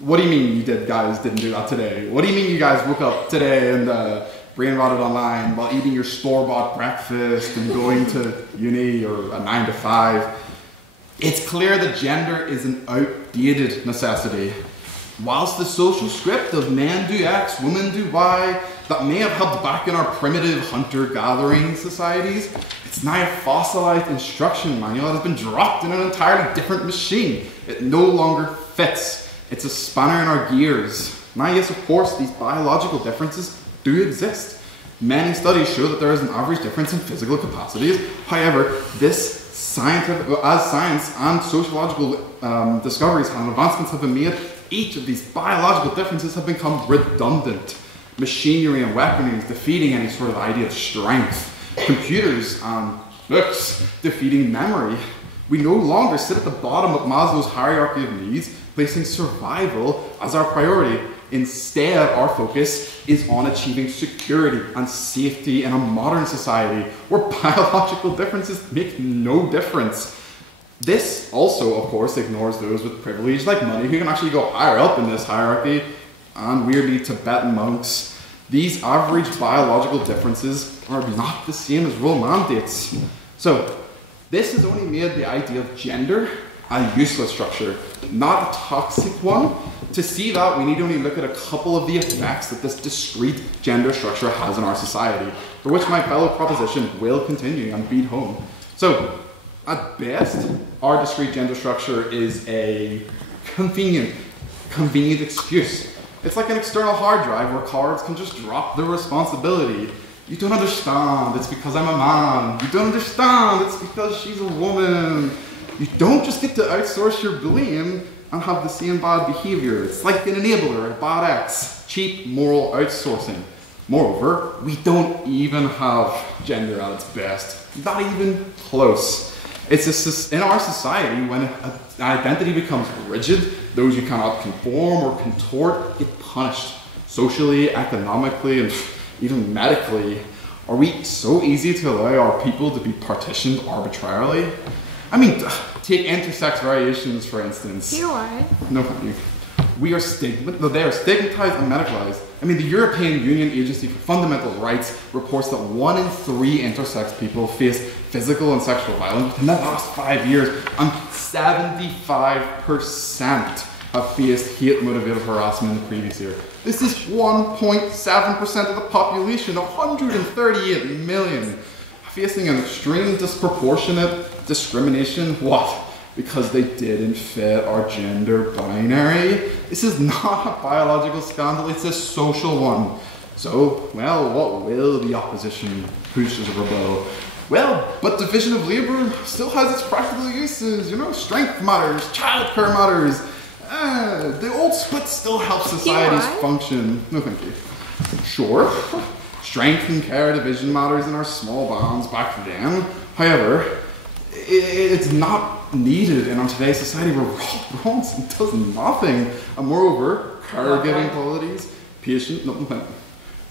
what do you mean you guys didn't do that today? What do you mean you guys woke up today and brain rotted online while eating your store-bought breakfast and going to uni or a 9 to 5? It's clear that gender is an outdated necessity. Whilst the social script of men do X, women do Y, that may have held back in our primitive hunter-gathering societies, it's now a fossilized instruction manual that has been dropped in an entirely different machine. It no longer fits. It's a spanner in our gears. Now, yes, of course, these biological differences do exist. Many studies show that there is an average difference in physical capacities. However, as science and sociological discoveries and advancements have been made, each of these biological differences have become redundant. Machinery and weaponry is defeating any sort of idea of strength. Computers and books defeating memory. We no longer sit at the bottom of Maslow's hierarchy of needs, placing survival as our priority. Instead, our focus is on achieving security and safety in a modern society where biological differences make no difference. This also, of course, ignores those with privilege like money who can actually go higher up in this hierarchy, and weirdly Tibetan monks. These average biological differences are not the same as rule mandates. So, this has only made the idea of gender a useless structure, not a toxic one. To see that, we need to only look at a couple of the effects that this discrete gender structure has in our society, for which my fellow proposition will continue and beat home. So, at best, our discrete gender structure is a convenient excuse. It's like an external hard drive where cards can just drop their responsibility. You don't understand, it's because I'm a man. You don't understand, it's because she's a woman. You don't just get to outsource your blame and have the same bad behavior. It's like an enabler, a bad X, cheap moral outsourcing. Moreover, we don't even have gender at its best. Not even close. It's in our society, when an identity becomes rigid, those who cannot conform or contort get punished. Socially, economically, and even medically. Are we so easy to allow our people to be partitioned arbitrarily? I mean, take intersex variations, for instance. You are. No, thank you. They are stigmatized and medicalized. I mean, the European Union Agency for Fundamental Rights reports that 1 in 3 intersex people face physical and sexual violence within the last 5 years, and 75% have faced hate-motivated harassment in the previous year. This is 1.7% of the population, 138 million, facing an extreme disproportionate discrimination. What? Because they didn't fit our gender binary? This is not a biological scandal, it's a social one. So, well, what will the opposition push as a rebuttal? Well, but division of labour still has its practical uses, strength matters, childcare matters. The old split still helps societies function. No, thank you. Sure, strength and care division matters in our small bands back then. However, it's not needed in our today's society where Browne does nothing. And moreover, caregiving qualities,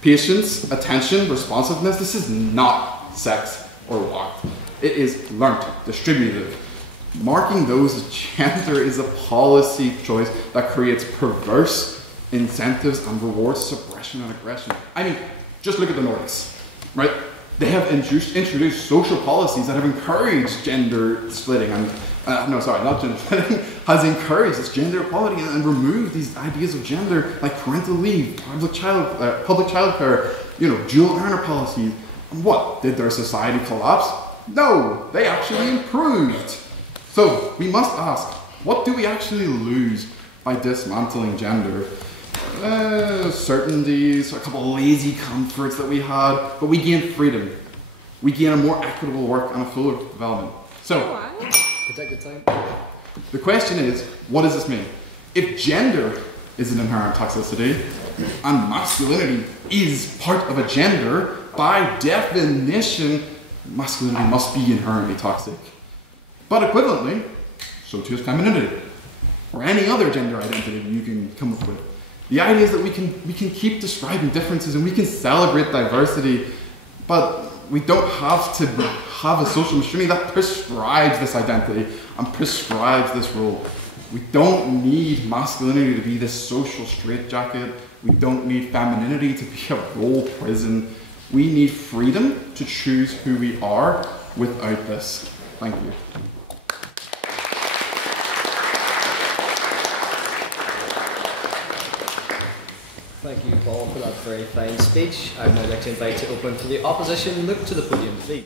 patience, attention, responsiveness, this is not sex or work. It is learnt, distributive. Marking those as gender is a policy choice that creates perverse incentives and rewards suppression and aggression. I mean, just look at the Nordics, right? They have introduced social policies that have encouraged gender splitting and, has encouraged this gender equality and removed these ideas of gender like parental leave, public childcare, dual earner policies. And what? Did their society collapse? No, they actually improved. So, we must ask, what do we actually lose by dismantling gender? Certainties, a couple of lazy comforts that we had, but we gain freedom. We gain a more equitable work and a fuller development. So, the question is, what does this mean? If gender is an inherent toxicity, and masculinity is part of a gender, by definition, masculinity must be inherently toxic. But equivalently, so too is femininity, or any other gender identity you can come up with. The idea is that we can keep describing differences and we can celebrate diversity, but we don't have to have a social machinery that prescribes this identity and prescribes this role. We don't need masculinity to be this social straitjacket. We don't need femininity to be a role prison. We need freedom to choose who we are without this. Thank you. Thank you, Paul, for that very fine speech. I would now like to invite to open for the opposition. Look to the podium, please.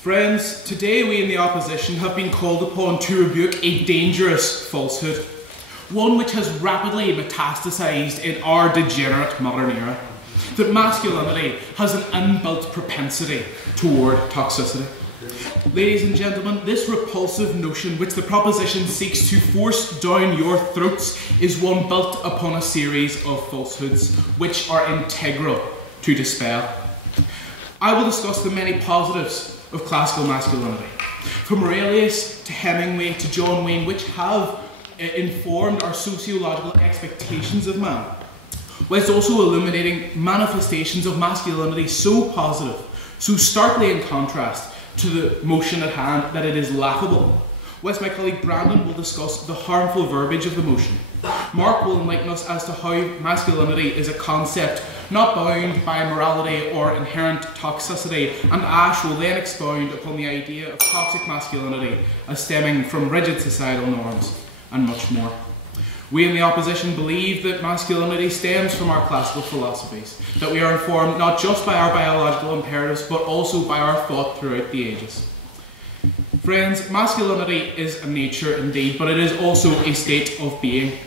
Friends, today we in the opposition have been called upon to rebuke a dangerous falsehood, one which has rapidly metastasized in our degenerate modern era, that masculinity has an inbuilt propensity toward toxicity. Ladies and gentlemen, this repulsive notion which the proposition seeks to force down your throats is one built upon a series of falsehoods which are integral to dispel. I will discuss the many positives of classical masculinity, from Aurelius to Hemingway to John Wayne, which have informed our sociological expectations of man, whilst also illuminating manifestations of masculinity so positive, so starkly in contrast to the motion at hand that it is laughable. Whilst my colleague Brandon will discuss the harmful verbiage of the motion, Marc will enlighten us as to how masculinity is a concept not bound by morality or inherent toxicity, and Ash will then expound upon the idea of toxic masculinity as stemming from rigid societal norms, and much more. We in the opposition believe that masculinity stems from our classical philosophies, that we are informed not just by our biological imperatives, but also by our thought throughout the ages. Friends, masculinity is a nature indeed, but it is also a state of being,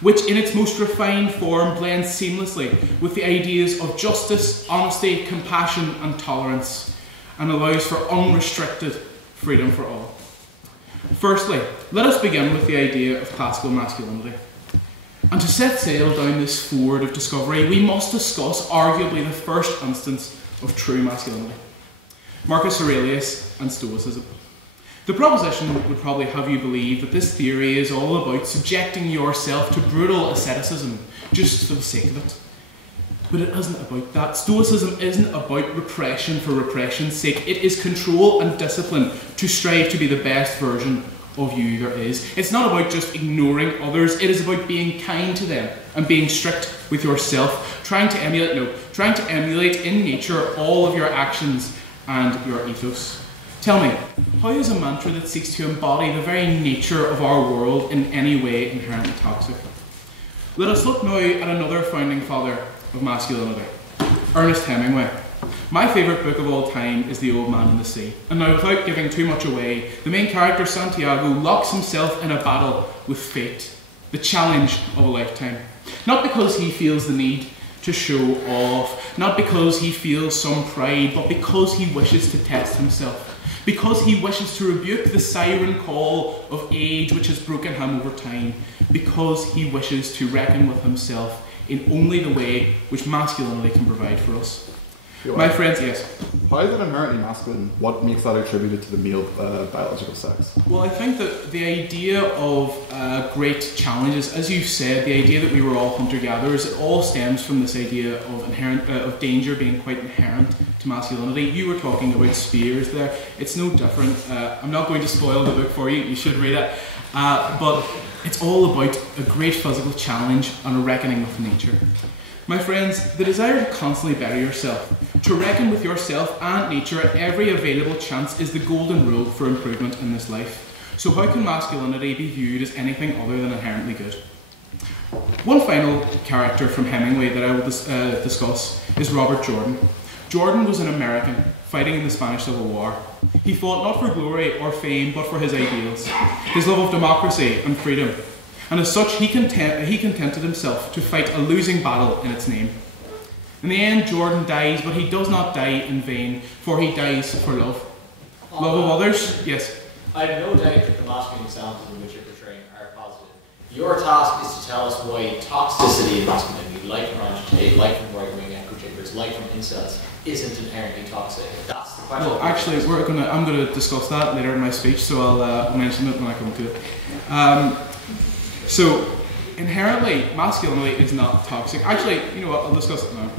which in its most refined form blends seamlessly with the ideas of justice, honesty, compassion and tolerance, and allows for unrestricted freedom for all. Firstly, let us begin with the idea of classical masculinity. And to set sail down this ford of discovery, we must discuss arguably the first instance of true masculinity: Marcus Aurelius and Stoicism. The proposition would probably have you believe that this theory is all about subjecting yourself to brutal asceticism just for the sake of it. But it isn't about that. Stoicism isn't about repression for repression's sake. It is control and discipline to strive to be the best version of you there is. It's not about just ignoring others. It is about being kind to them and being strict with yourself, trying to emulate in nature all of your actions and your ethos. Tell me, how is a mantra that seeks to embody the very nature of our world in any way inherently toxic? Let us look now at another founding father of masculinity, Ernest Hemingway. My favourite book of all time is The Old Man and the Sea. And now, without giving too much away, the main character, Santiago, locks himself in a battle with fate, the challenge of a lifetime. Not because he feels the need to show off, not because he feels some pride, but because he wishes to test himself. Because he wishes to rebuke the siren call of age which has broken him over time. Because he wishes to reckon with himself in only the way which masculinity can provide for us. My friends, yes? How is it inherently masculine? What makes that attributed to the male biological sex? Well, I think that the idea of great challenges, as you've said, the idea that we were all hunter-gatherers, it all stems from this idea of of danger being quite inherent to masculinity. You were talking about spears there. It's no different. I'm not going to spoil the book for you. You should read it. But it's all about a great physical challenge and a reckoning with nature. My friends, the desire to constantly better yourself, to reckon with yourself and nature at every available chance, is the golden rule for improvement in this life. So how can masculinity be viewed as anything other than inherently good? One final character from Hemingway that I will discuss is Robert Jordan. Jordan was an American fighting in the Spanish Civil War. He fought not for glory or fame, but for his ideals, his love of democracy and freedom. And as such, he contented himself to fight a losing battle in its name. In the end, Jordan dies, but he does not die in vain, for he dies for love. Love of others? Yes. I have no doubt that the masculine examples in which you're portraying are positive. Your task is to tell us why toxicity in masculinity, like from agitate, like from right-wing echo chambers, like from incels, isn't inherently toxic. That's the question. Well, actually, I'm going to discuss that later in my speech, so I'll mention it when I come to it. So, inherently, masculinity is not toxic. Actually, you know what? I'll discuss it now.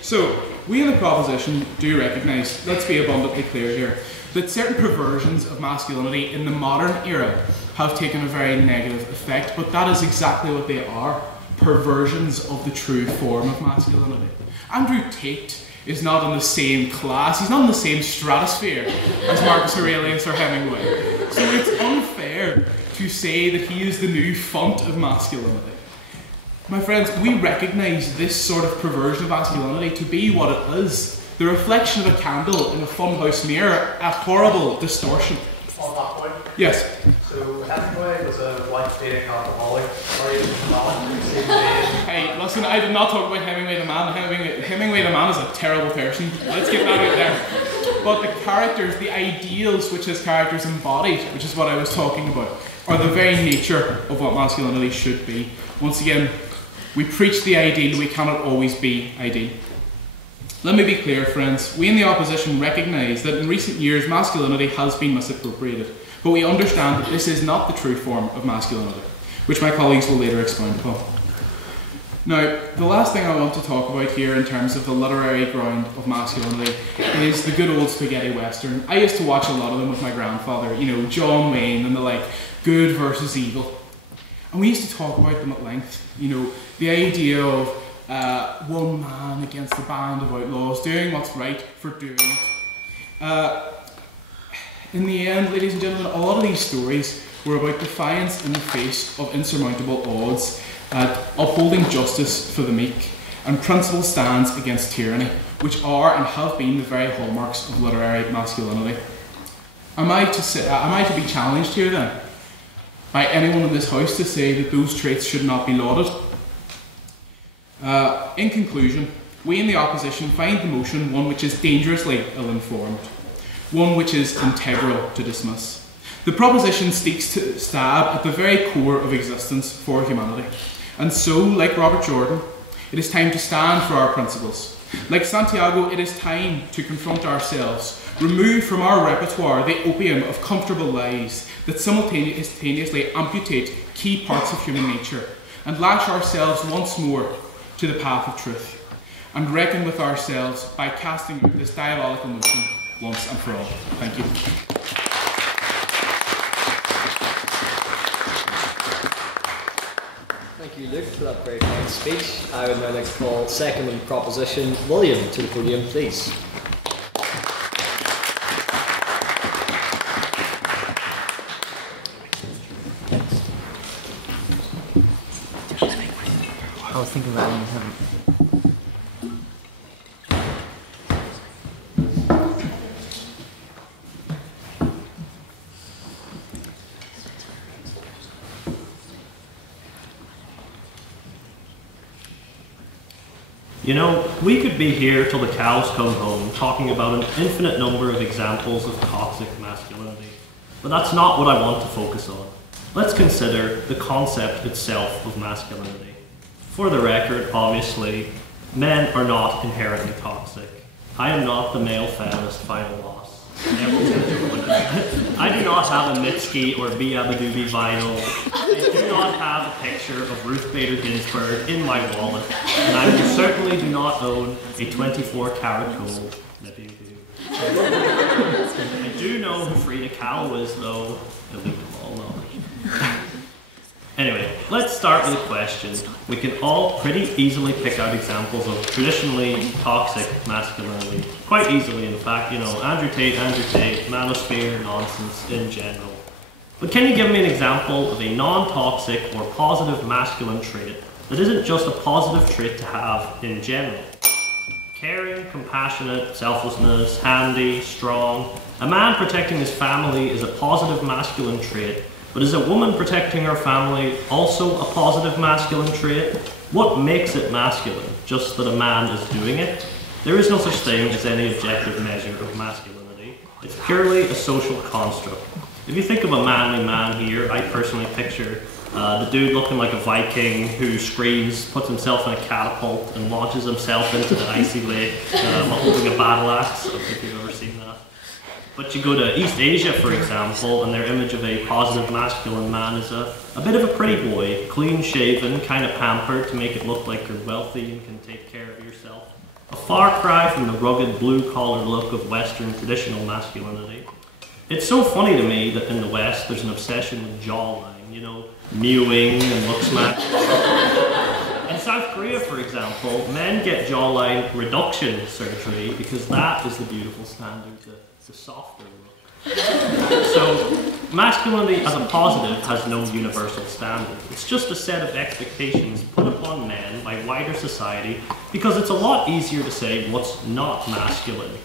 So, we in the proposition do recognise, let's be abundantly clear here, that certain perversions of masculinity in the modern era have taken a very negative effect, but that is exactly what they are, perversions of the true form of masculinity. Andrew Tate is not in the same class, he's not in the same stratosphere as Marcus Aurelius or Hemingway. So it's unfair to say that he is the new font of masculinity. My friends, we recognise this sort of perversion of masculinity to be what it is. The reflection of a candle in a funhouse mirror, a horrible distortion. On that point? Yes. So Hemingway was a wife dating alcoholic. Hey, listen, I did not talk about Hemingway the man. Hemingway the man is a terrible person. Let's get that out there. But the characters, the ideals which his characters embodied, which is what I was talking about, are the very nature of what masculinity should be. Once again, we preach the ideal, we cannot always be ideal. Let me be clear, friends. We in the opposition recognise that in recent years masculinity has been misappropriated, but we understand that this is not the true form of masculinity, which my colleagues will later expound upon. Now, the last thing I want to talk about here in terms of the literary ground of masculinity is the good old spaghetti western. I used to watch a lot of them with my grandfather, you know, John Wayne and the like, good versus evil. And we used to talk about them at length, you know, the idea of one man against a band of outlaws, doing what's right for doing it. In the end, ladies and gentlemen, a lot of these stories were about defiance in the face of insurmountable odds, upholding justice for the meek, and principled stands against tyranny, which are and have been the very hallmarks of literary masculinity. Am I to be challenged here then, by anyone in this house to say that those traits should not be lauded? In conclusion, we in the opposition find the motion one which is dangerously ill-informed, one which is integral to dismiss. The proposition seeks to stab at the very core of existence for humanity. And so, like Robert Jordan, it is time to stand for our principles. Like Santiago, it is time to confront ourselves, remove from our repertoire the opium of comfortable lies that simultaneously amputate key parts of human nature, and lash ourselves once more to the path of truth, and reckon with ourselves by casting out this diabolical notion once and for all. Thank you. Thank you, Luke, for that very kind speech. I would now like to call second on the proposition, William, to the podium, please. I was thinking about him. You know, we could be here till the cows come home talking about an infinite number of examples of toxic masculinity, but that's not what I want to focus on. Let's consider the concept itself of masculinity. For the record, obviously, men are not inherently toxic. I am not the male feminist final loss. I do not have a Mitski or Biabadoobie vinyl. I do not have a picture of Ruth Bader Ginsburg in my wallet. And I certainly do not own a 24-karat gold. I do know who Frida Kahlo is, though. Elite of all knowledge. Anyway, let's start with a question. We can all pretty easily pick out examples of traditionally toxic masculinity. Quite easily, in fact, you know, Andrew Tate, manosphere, nonsense in general. But can you give me an example of a non-toxic or positive masculine trait that isn't just a positive trait to have in general? Caring, compassionate, selflessness, handy, strong. A man protecting his family is a positive masculine trait. But is a woman protecting her family also a positive masculine trait? What makes it masculine? Just that a man is doing it? There is no such thing as any objective measure of masculinity. It's purely a social construct. If you think of a manly man here, I personally picture the dude looking like a Viking who screams, puts himself in a catapult, and launches himself into the icy lake while holding a battle axe. I don't think you've ever seen that. But you go to East Asia, for example, and their image of a positive masculine man is a bit of a pretty boy, clean-shaven, kind of pampered to make it look like you're wealthy and can take care of yourself. A far cry from the rugged blue-collar look of Western traditional masculinity. It's so funny to me that in the West there's an obsession with jawline, you know, mewing and look smack. In South Korea, for example, men get jawline reduction surgery because that is the beautiful standard, the softer look. So, masculinity as a positive has no universal standard. It's just a set of expectations put upon men by wider society because it's a lot easier to say what's not masculine.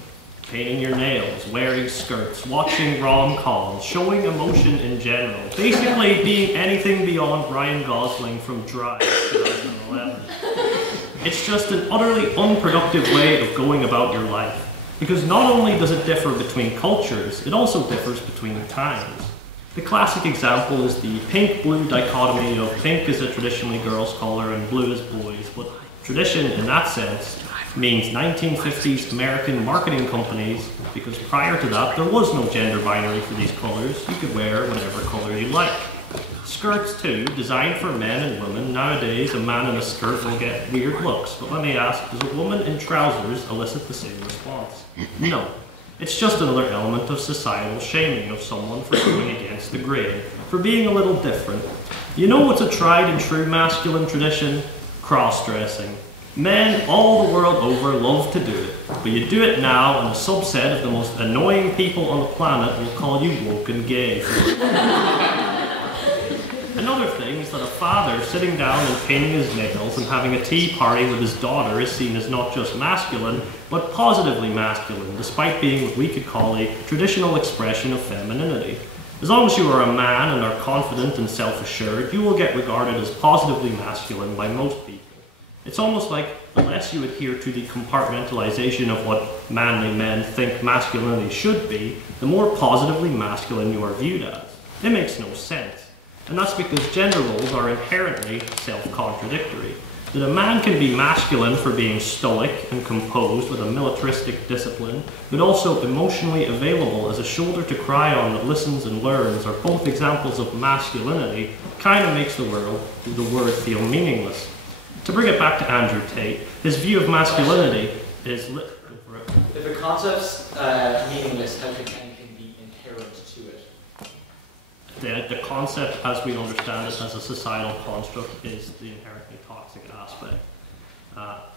Painting your nails, wearing skirts, watching rom-coms, showing emotion in general. Basically being anything beyond Ryan Gosling from Drive 2011. It's just an utterly unproductive way of going about your life. Because not only does it differ between cultures, it also differs between times. The classic example is the pink-blue dichotomy of pink is a traditionally girls' colour and blue is boys, but tradition in that sense means 1950s American marketing companies, because prior to that there was no gender binary for these colours. You could wear whatever colour you like. Skirts too, designed for men and women. Nowadays a man in a skirt will get weird looks, but let me ask, does a woman in trousers elicit the same response? No. It's just another element of societal shaming of someone for going against the grain, for being a little different. You know what's a tried and true masculine tradition? Cross-dressing. Men all the world over love to do it, but you do it now and a subset of the most annoying people on the planet will call you woke and gay. Another thing is that a father sitting down and painting his nails and having a tea party with his daughter is seen as not just masculine, but positively masculine, despite being what we could call a traditional expression of femininity. As long as you are a man and are confident and self-assured, you will get regarded as positively masculine by most people. It's almost like, unless you adhere to the compartmentalization of what manly men think masculinity should be, the more positively masculine you are viewed as. It makes no sense. And that's because gender roles are inherently self-contradictory. That a man can be masculine for being stoic and composed with a militaristic discipline, but also emotionally available as a shoulder to cry on that listens and learns are both examples of masculinity, kind of makes the word feel meaningless. To bring it back to Andrew Tate, his view of masculinity is... If a concept's meaningless, how can anything be inherent to it? The concept, as we understand it as a societal construct, is the inherently toxic aspect.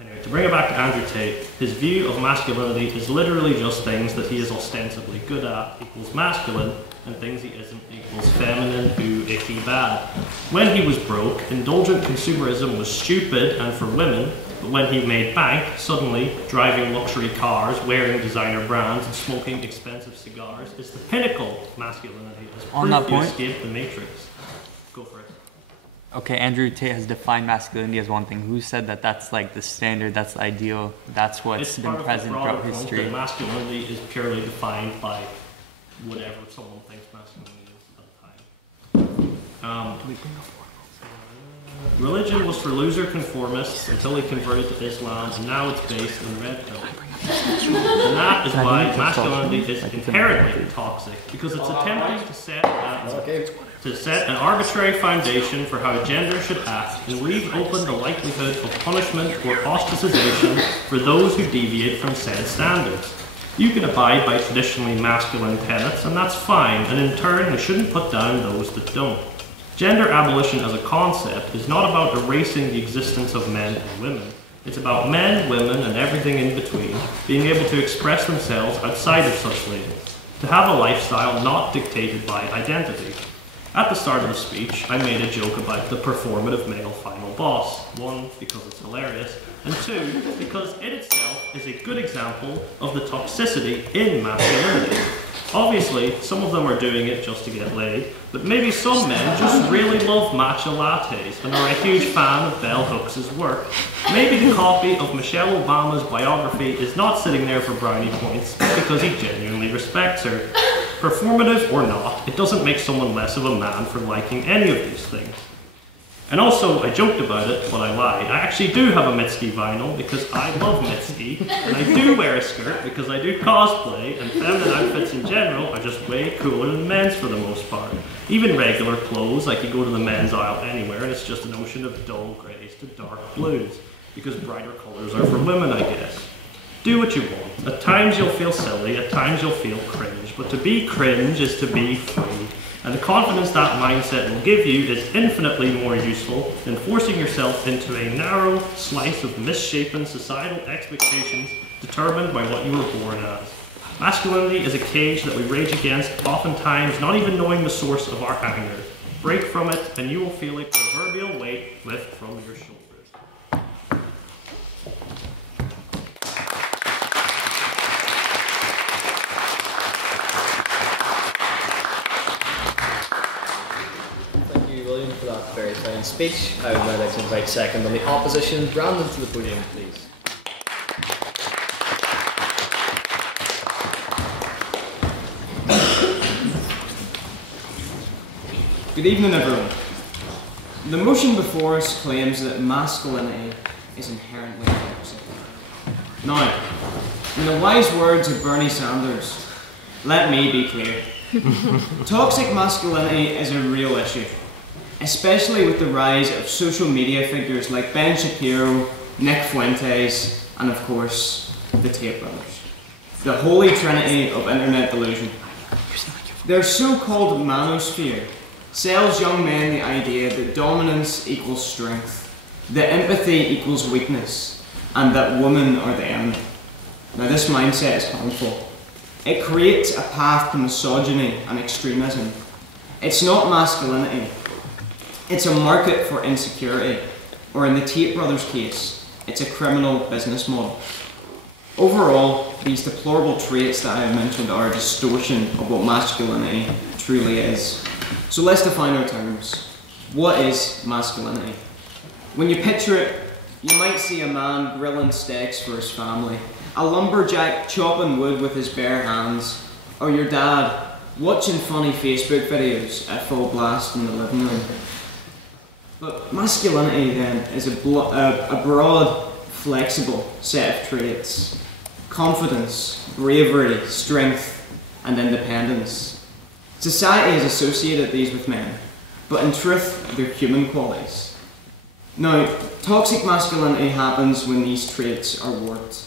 Anyway, to bring it back to Andrew Tate, his view of masculinity is literally just things that he is ostensibly good at equals masculine, and things he isn't equals feminine, ooh, icky, bad. When he was broke, indulgent consumerism was stupid and for women, but when he made bank, suddenly driving luxury cars, wearing designer brands, and smoking expensive cigars is the pinnacle of masculinity. On that point, escape the matrix. Go for it. Okay, Andrew Tate has defined masculinity as one thing. Who said that that's like the standard, that's the ideal, that's what's been present throughout history? Masculinity is purely defined by whatever someone thinks masculinity is at the time. Religion was for loser conformists until he converted to Islam, and now it's based in red pill. And that is why masculinity is inherently toxic, because it's attempting to set an arbitrary foundation for how gender should act and leave open the likelihood of punishment or ostracization for those who deviate from said standards. You can abide by traditionally masculine tenets, and that's fine, and in turn we shouldn't put down those that don't. Gender abolition as a concept is not about erasing the existence of men and women. It's about men, women, and everything in between being able to express themselves outside of such labels, to have a lifestyle not dictated by identity. At the start of the speech, I made a joke about the performative male final boss. One, because it's hilarious, and two, because it itself is a good example of the toxicity in masculinity. Obviously, some of them are doing it just to get laid, but maybe some men just really love matcha lattes and are a huge fan of Bell Hooks' work. Maybe the copy of Michelle Obama's biography is not sitting there for brownie points because he genuinely respects her. performative or not, it doesn't make someone less of a man for liking any of these things. And also, I joked about it, but I lied. I actually do have a Mitski vinyl because I love Mitski, and I do wear a skirt because I do cosplay, and feminine outfits in general are just way cooler than men's for the most part. Even regular clothes, like you go to the men's aisle anywhere, and it's just an ocean of dull greys to dark blues, because brighter colours are for women, I guess. Do what you want. At times you'll feel silly, at times you'll feel cringe, but to be cringe is to be free. And the confidence that mindset will give you is infinitely more useful than forcing yourself into a narrow slice of misshapen societal expectations determined by what you were born as. Masculinity is a cage that we rage against, oftentimes not even knowing the source of our anger. Break from it, and you will feel a proverbial weight lift from your shoulders. For that very fine speech. I would now like to invite second on the opposition, Browne, to the podium, please. Good evening, everyone. The motion before us claims that masculinity is inherently toxic. Now, in the wise words of Bernie Sanders, let me be clear. Toxic masculinity is a real issue, especially with the rise of social media figures like Ben Shapiro, Nick Fuentes, and of course, the Tate brothers. The holy trinity of internet delusion. Their so-called manosphere sells young men the idea that dominance equals strength, that empathy equals weakness, and that women are the enemy. Now this mindset is harmful. It creates a path to misogyny and extremism. It's not masculinity. It's a market for insecurity, or in the Tate brothers' case, it's a criminal business model. Overall, these deplorable traits that I have mentioned are a distortion of what masculinity truly is. So let's define our terms. What is masculinity? When you picture it, you might see a man grilling steaks for his family, a lumberjack chopping wood with his bare hands, or your dad watching funny Facebook videos at full blast in the living room. But masculinity then is a broad, flexible set of traits. Confidence, bravery, strength, and independence. Society has associated these with men, but in truth, they're human qualities. Now, toxic masculinity happens when these traits are warped.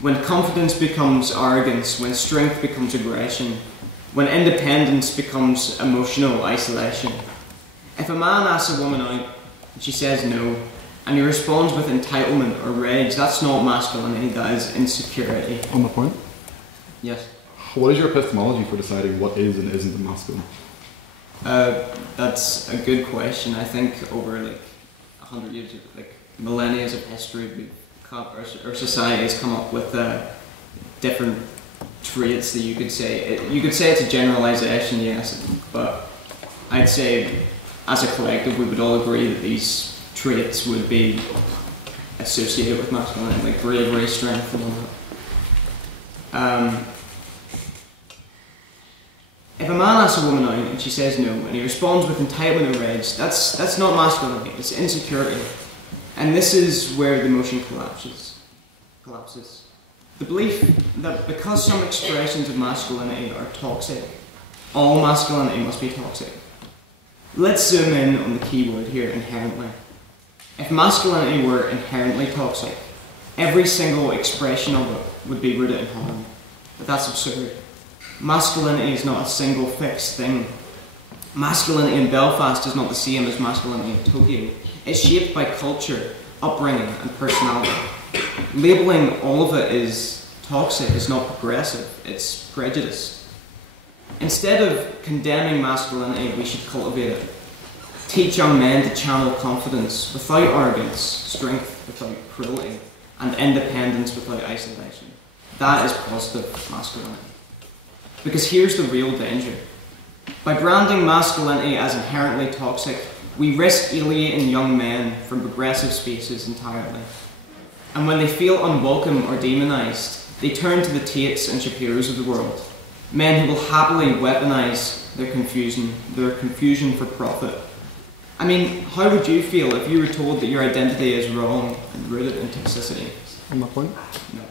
When confidence becomes arrogance, when strength becomes aggression, when independence becomes emotional isolation. If a man asks a woman out and she says no, and he responds with entitlement or rage, that's not masculinity, that is insecurity. On the point? Yes. What is your epistemology for deciding what is and isn't masculine? That's a good question. I think over like 100 years, like millennia of history, our society has come up with different traits that you could say. You could say it's a generalization, yes, but I'd say as a collective we would all agree that these traits would be associated with masculinity, like bravery, strength, and all that. If a man asks a woman out and she says no, and he responds with entitlement or rage, that's not masculinity, it's insecurity. And this is where the motion collapses. The belief that because some expressions of masculinity are toxic, all masculinity must be toxic. Let's zoom in on the key word here, inherently. If masculinity were inherently toxic, every single expression of it would be rooted in harm. But that's absurd. Masculinity is not a single fixed thing. Masculinity in Belfast is not the same as masculinity in Tokyo. It's shaped by culture, upbringing, and personality. Labeling all of it as toxic is not progressive, it's prejudiced. Instead of condemning masculinity, we should cultivate it. Teach young men to channel confidence without arrogance, strength without cruelty, and independence without isolation. That is positive masculinity. Because here's the real danger. By branding masculinity as inherently toxic, we risk alienating young men from progressive spaces entirely. And when they feel unwelcome or demonized, they turn to the Tates and Shapiros of the world. Men who will happily weaponize their confusion for profit. I mean, how would you feel if you were told that your identity is wrong and rooted in toxicity? My point? No.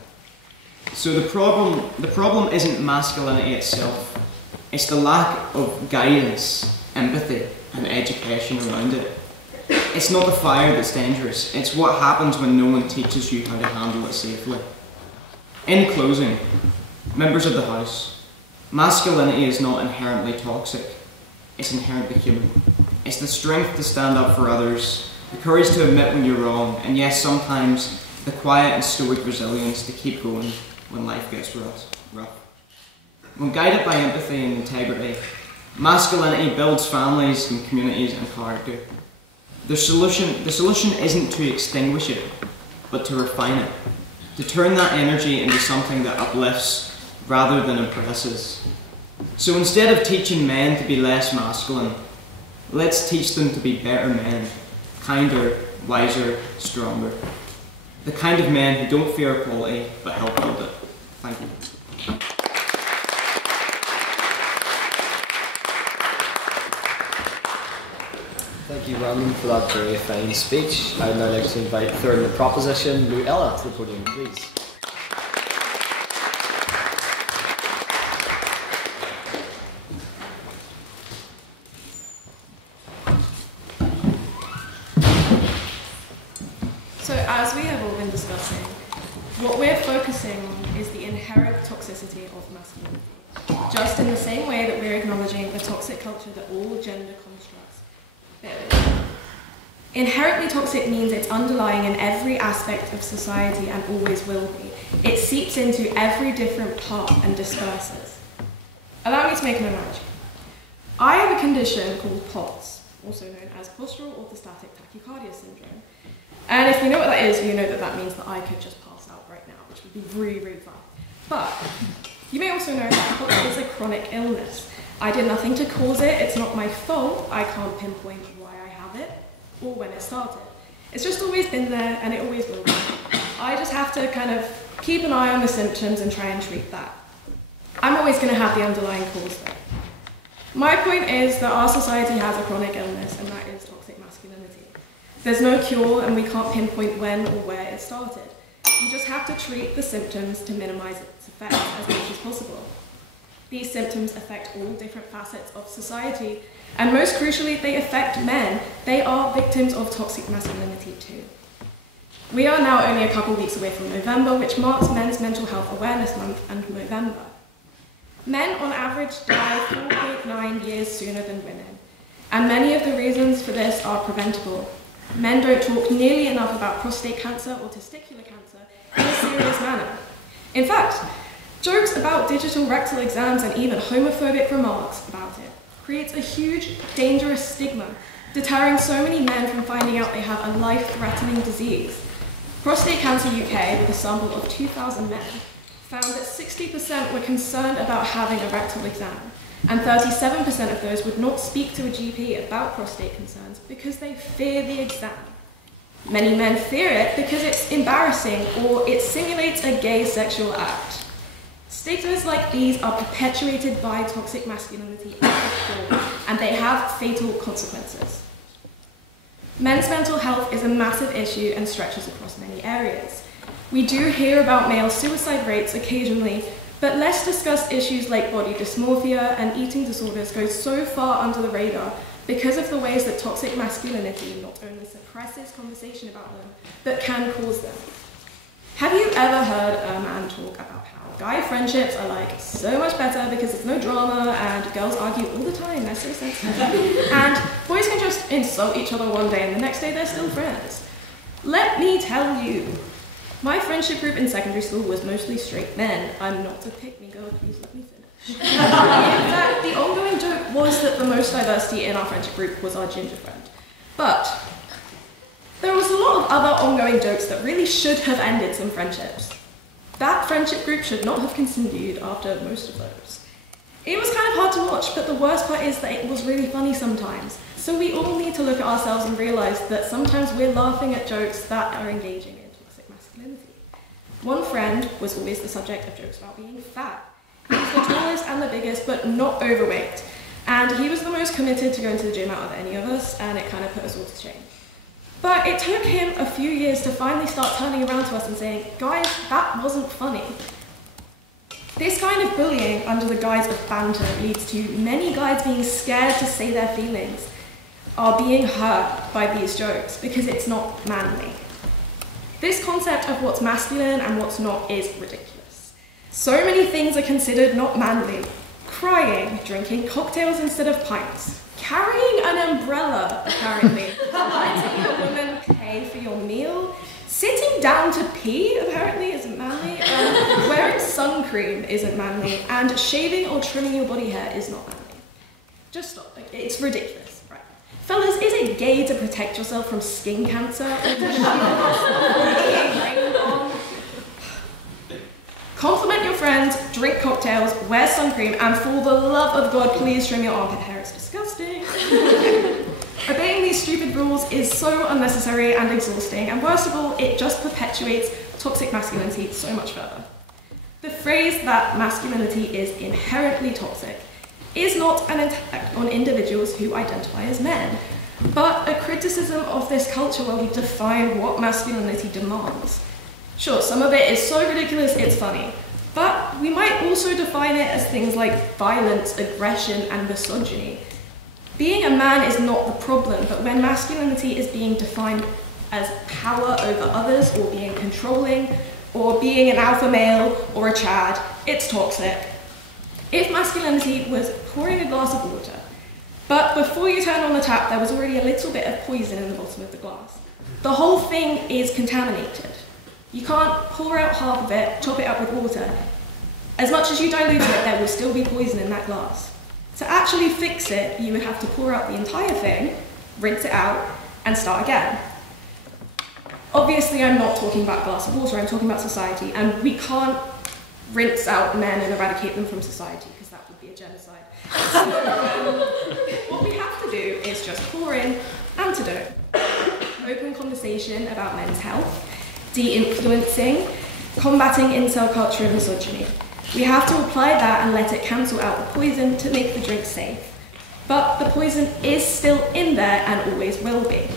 So the problem isn't masculinity itself. It's the lack of guidance, empathy, and education around it. It's not the fire that's dangerous. It's what happens when no one teaches you how to handle it safely. In closing, members of the House, masculinity is not inherently toxic. It's inherently human. It's the strength to stand up for others, the courage to admit when you're wrong, and yes, sometimes the quiet and stoic resilience to keep going when life gets rough. When guided by empathy and integrity, masculinity builds families and communities and character. The solution isn't to extinguish it, but to refine it, to turn that energy into something that uplifts rather than oppresses. So instead of teaching men to be less masculine, let's teach them to be better men, kinder, wiser, stronger. The kind of men who don't fear equality, but help build it. Thank you. Thank you, Browne, for that very fine speech. I'd now like to invite third in the proposition, Luella, to the podium, please. So, as we have all been discussing, what we're focusing on is the inherent toxicity of masculinity, just in the same way that we're acknowledging the toxic culture that all gender constructs build. Inherently toxic means it's underlying in every aspect of society and always will be. It seeps into every different part and disperses. Allow me to make an analogy. I have a condition called POTS, also known as postural orthostatic tachycardia syndrome. And if you know what that is, you know that that means that I could just pass out right now, which would be really, really fun. But you may also know that POTS is a chronic illness. I did nothing to cause it, it's not my fault, I can't pinpoint why I have it, or when it started. It's just always been there, and it always will be. I just have to kind of keep an eye on the symptoms and try and treat that. I'm always going to have the underlying cause though. My point is that our society has a chronic illness, and that is toxic masculinity. There's no cure, and we can't pinpoint when or where it started. You just have to treat the symptoms to minimize its effects as much as possible. These symptoms affect all different facets of society, and most crucially, they affect men. They are victims of toxic masculinity too. We are now only a couple weeks away from November, which marks Men's Mental Health Awareness Month and November. Men on average die 4.9 years sooner than women, and many of the reasons for this are preventable. Men don't talk nearly enough about prostate cancer or testicular cancer in a serious manner. In fact, jokes about digital rectal exams and even homophobic remarks about it creates a huge, dangerous stigma, deterring so many men from finding out they have a life-threatening disease. Prostate Cancer UK, with a sample of 2,000 men, found that 60% were concerned about having a rectal exam, and 37% of those would not speak to a GP about prostate concerns because they fear the exam. Many men fear it because it's embarrassing or it simulates a gay sexual act. Stigmas like these are perpetuated by toxic masculinity at the core, and they have fatal consequences. Men's mental health is a massive issue and stretches across many areas. We do hear about male suicide rates occasionally, but less discussed issues like body dysmorphia and eating disorders go so far under the radar because of the ways that toxic masculinity not only suppresses conversation about them, but can cause them. Have you ever heard a man talk about how guy friendships are like so much better because there's no drama and girls argue all the time, they're so sensitive, and boys can just insult each other one day and the next day they're still friends? Let me tell you, my friendship group in secondary school was mostly straight men. I'm not a pick-me girl, please let me finish. In fact, the ongoing joke was that the most diversity in our friendship group was our ginger friend. But there was a lot of other ongoing jokes that really should have ended some friendships. That friendship group should not have continued after most of those. It was kind of hard to watch, but the worst part is that it was really funny sometimes. So we all need to look at ourselves and realize that sometimes we're laughing at jokes that are engaging in toxic masculinity. One friend was always the subject of jokes about being fat. He was the tallest and the biggest, but not overweight. And he was the most committed to going to the gym out of any of us, and it kind of put us all to shame. But it took him a few years to finally start turning around to us and saying, guys, that wasn't funny. This kind of bullying under the guise of banter leads to many guys being scared to say their feelings, are being hurt by these jokes because it's not manly. This concept of what's masculine and what's not is ridiculous. So many things are considered not manly. Crying, drinking cocktails instead of pints, carrying an umbrella, apparently, letting a woman pay for your meal, sitting down to pee, apparently, isn't manly, wearing sun cream isn't manly, and shaving or trimming your body hair is not manly. Just stop. It's ridiculous, right? Fellas, is it gay to protect yourself from skin cancer or to being rained on? Compliment your friends, drink cocktails, wear sun cream, and for the love of God, please trim your armpit hair. It's disgusting. Obeying these stupid rules is so unnecessary and exhausting, and worst of all, it just perpetuates toxic masculinity so much further. The phrase that masculinity is inherently toxic is not an attack on individuals who identify as men, but a criticism of this culture where we define what masculinity demands. Sure, some of it is so ridiculous it's funny, but we might also define it as things like violence, aggression, and misogyny. Being a man is not the problem, but when masculinity is being defined as power over others, or being controlling, or being an alpha male, or a Chad, it's toxic. If masculinity was pouring a glass of water, but before you turn on the tap there was already a little bit of poison in the bottom of the glass, the whole thing is contaminated. You can't pour out half of it, chop it up with water. As much as you dilute it, there will still be poison in that glass. To actually fix it, you would have to pour out the entire thing, rinse it out, and start again. Obviously, I'm not talking about a glass of water, I'm talking about society, and we can't rinse out men and eradicate them from society, because that would be a genocide. So, what we have to do is just pour in antidote. Open conversation about men's health, de-influencing, combating incel culture and misogyny. We have to apply that and let it cancel out the poison to make the drink safe. But the poison is still in there and always will be.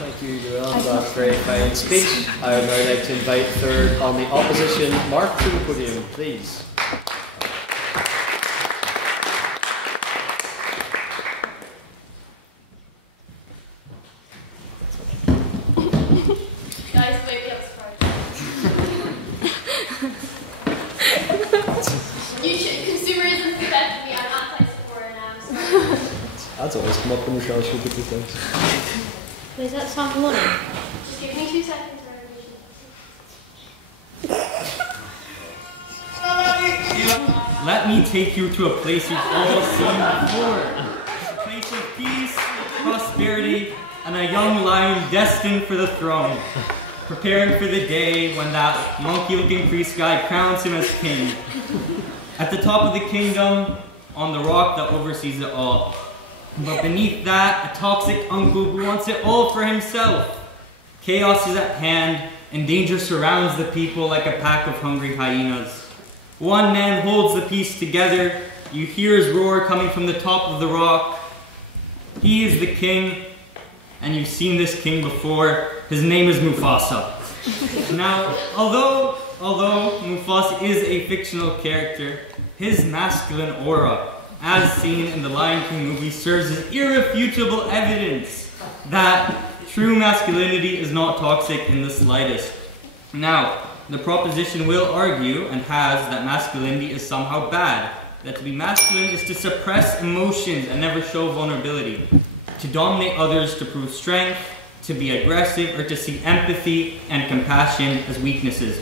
Thank you, Luella, for that very fine speech. I would now like to invite third on the opposition, Marc, to the podium, please. Guys, maybe I'm surprised. Consumerism is affecting me. I'm anti-Sephora now. That's always come up in the show, she'll put these things. Is that some money? Just give me 2 seconds. Let me take you to a place you've all seen before. A place of peace, prosperity, and a young lion destined for the throne. Preparing for the day when that monkey-looking priest guy crowns him as king. At the top of the kingdom, on the rock that oversees it all. But beneath that, a toxic uncle who wants it all for himself. Chaos is at hand, and danger surrounds the people like a pack of hungry hyenas. One man holds the piece together. You hear his roar coming from the top of the rock. He is the king, and you've seen this king before. His name is Mufasa. Now, although Mufasa is a fictional character, his masculine aura, as seen in the Lion King movie, serves as irrefutable evidence that true masculinity is not toxic in the slightest. Now, the proposition will argue, and has, that masculinity is somehow bad. That to be masculine is to suppress emotions and never show vulnerability. To dominate others to prove strength, to be aggressive, or to see empathy and compassion as weaknesses.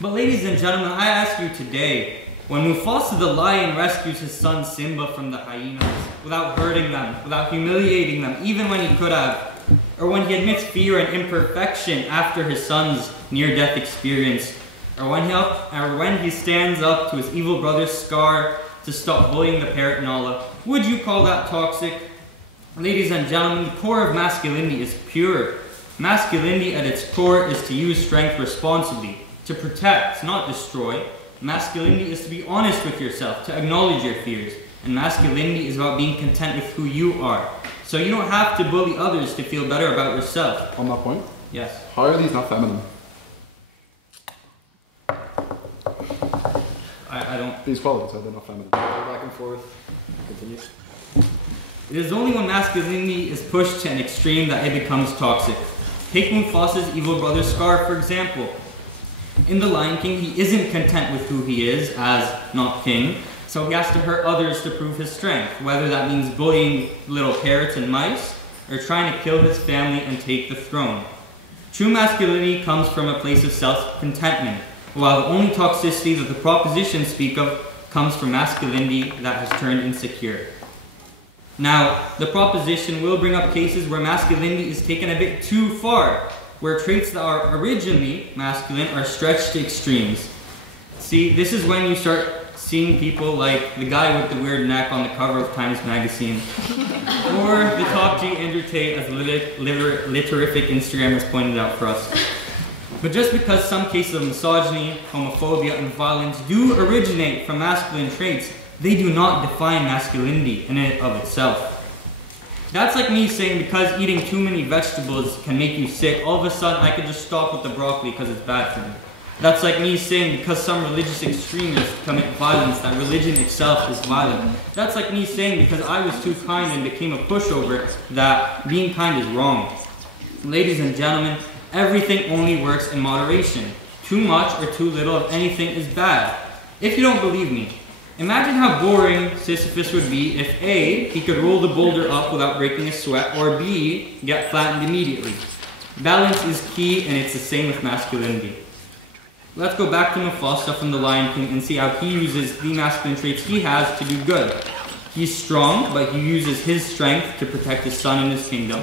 But ladies and gentlemen, I ask you today, when Mufasa the lion rescues his son Simba from the hyenas, without hurting them, without humiliating them, even when he could have, or when he admits fear and imperfection after his son's near-death experience, or when he stands up to his evil brother Scar to stop bullying the parrot Nala, would you call that toxic? Ladies and gentlemen, the core of masculinity is pure. Masculinity at its core is to use strength responsibly, to protect, not destroy. Masculinity is to be honest with yourself, to acknowledge your fears. And masculinity is about being content with who you are. So you don't have to bully others to feel better about yourself. On that point? Yes. How are these not feminine? I don't... These qualities, are they not feminine? Go back and forth. Continue. It is only when masculinity is pushed to an extreme that it becomes toxic. Take Mufasa's evil brother Scar, for example. In The Lion King, he isn't content with who he is as not king, so he has to hurt others to prove his strength, whether that means bullying little parrots and mice, or trying to kill his family and take the throne. True masculinity comes from a place of self-contentment, while the only toxicity that the propositions speak of comes from masculinity that has turned insecure. Now, the proposition will bring up cases where masculinity is taken a bit too far, where traits that are originally masculine are stretched to extremes. See, this is when you start seeing people like the guy with the weird neck on the cover of Times Magazine, or the top G Andrew Tate, as Litterific Instagram has pointed out for us. But just because some cases of misogyny, homophobia, and violence do originate from masculine traits, they do not define masculinity in and of itself. That's like me saying because eating too many vegetables can make you sick, all of a sudden I could just stop with the broccoli because it's bad for me. That's like me saying because some religious extremists commit violence, that religion itself is violent. That's like me saying because I was too kind and became a pushover, that being kind is wrong. Ladies and gentlemen, everything only works in moderation. Too much or too little of anything is bad. If you don't believe me, imagine how boring Sisyphus would be if A, he could roll the boulder up without breaking a sweat, or B, get flattened immediately. Balance is key, and it's the same with masculinity. Let's go back to Mufasa from The Lion King and see how he uses the masculine traits he has to do good. He's strong, but he uses his strength to protect his son and his kingdom.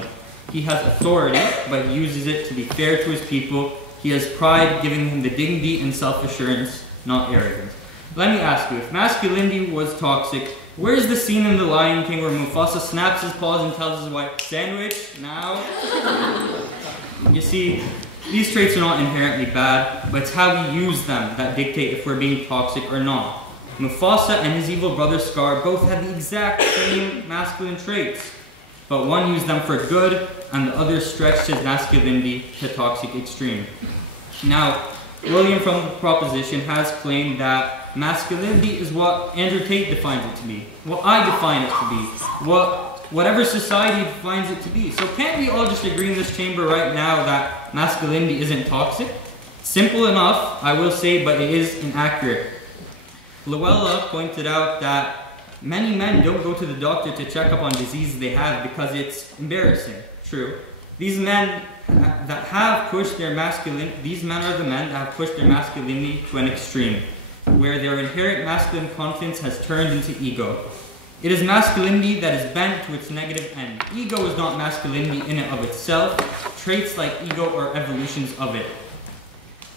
He has authority, but he uses it to be fair to his people. He has pride, giving him the dignity and self-assurance, not arrogance. Let me ask you, if masculinity was toxic, where's the scene in The Lion King where Mufasa snaps his paws and tells his wife, "Sandwich, now"? You see, these traits are not inherently bad, but it's how we use them that dictate if we're being toxic or not. Mufasa and his evil brother Scar both had the exact same masculine traits, but one used them for good, and the other stretched his masculinity to toxic extreme. Now, William from the proposition has claimed that masculinity is what Andrew Tate defines it to be, what I define it to be, whatever society defines it to be. So can't we all just agree in this chamber right now that masculinity isn't toxic? Simple enough, I will say, but it is inaccurate. Luella pointed out that many men don't go to the doctor to check up on diseases they have because it's embarrassing. True. These men that have pushed their these men are the men that have pushed their masculinity to an extreme, where their inherent masculine confidence has turned into ego. It is masculinity that is bent to its negative end. Ego is not masculinity in and of itself. Traits like ego are evolutions of it.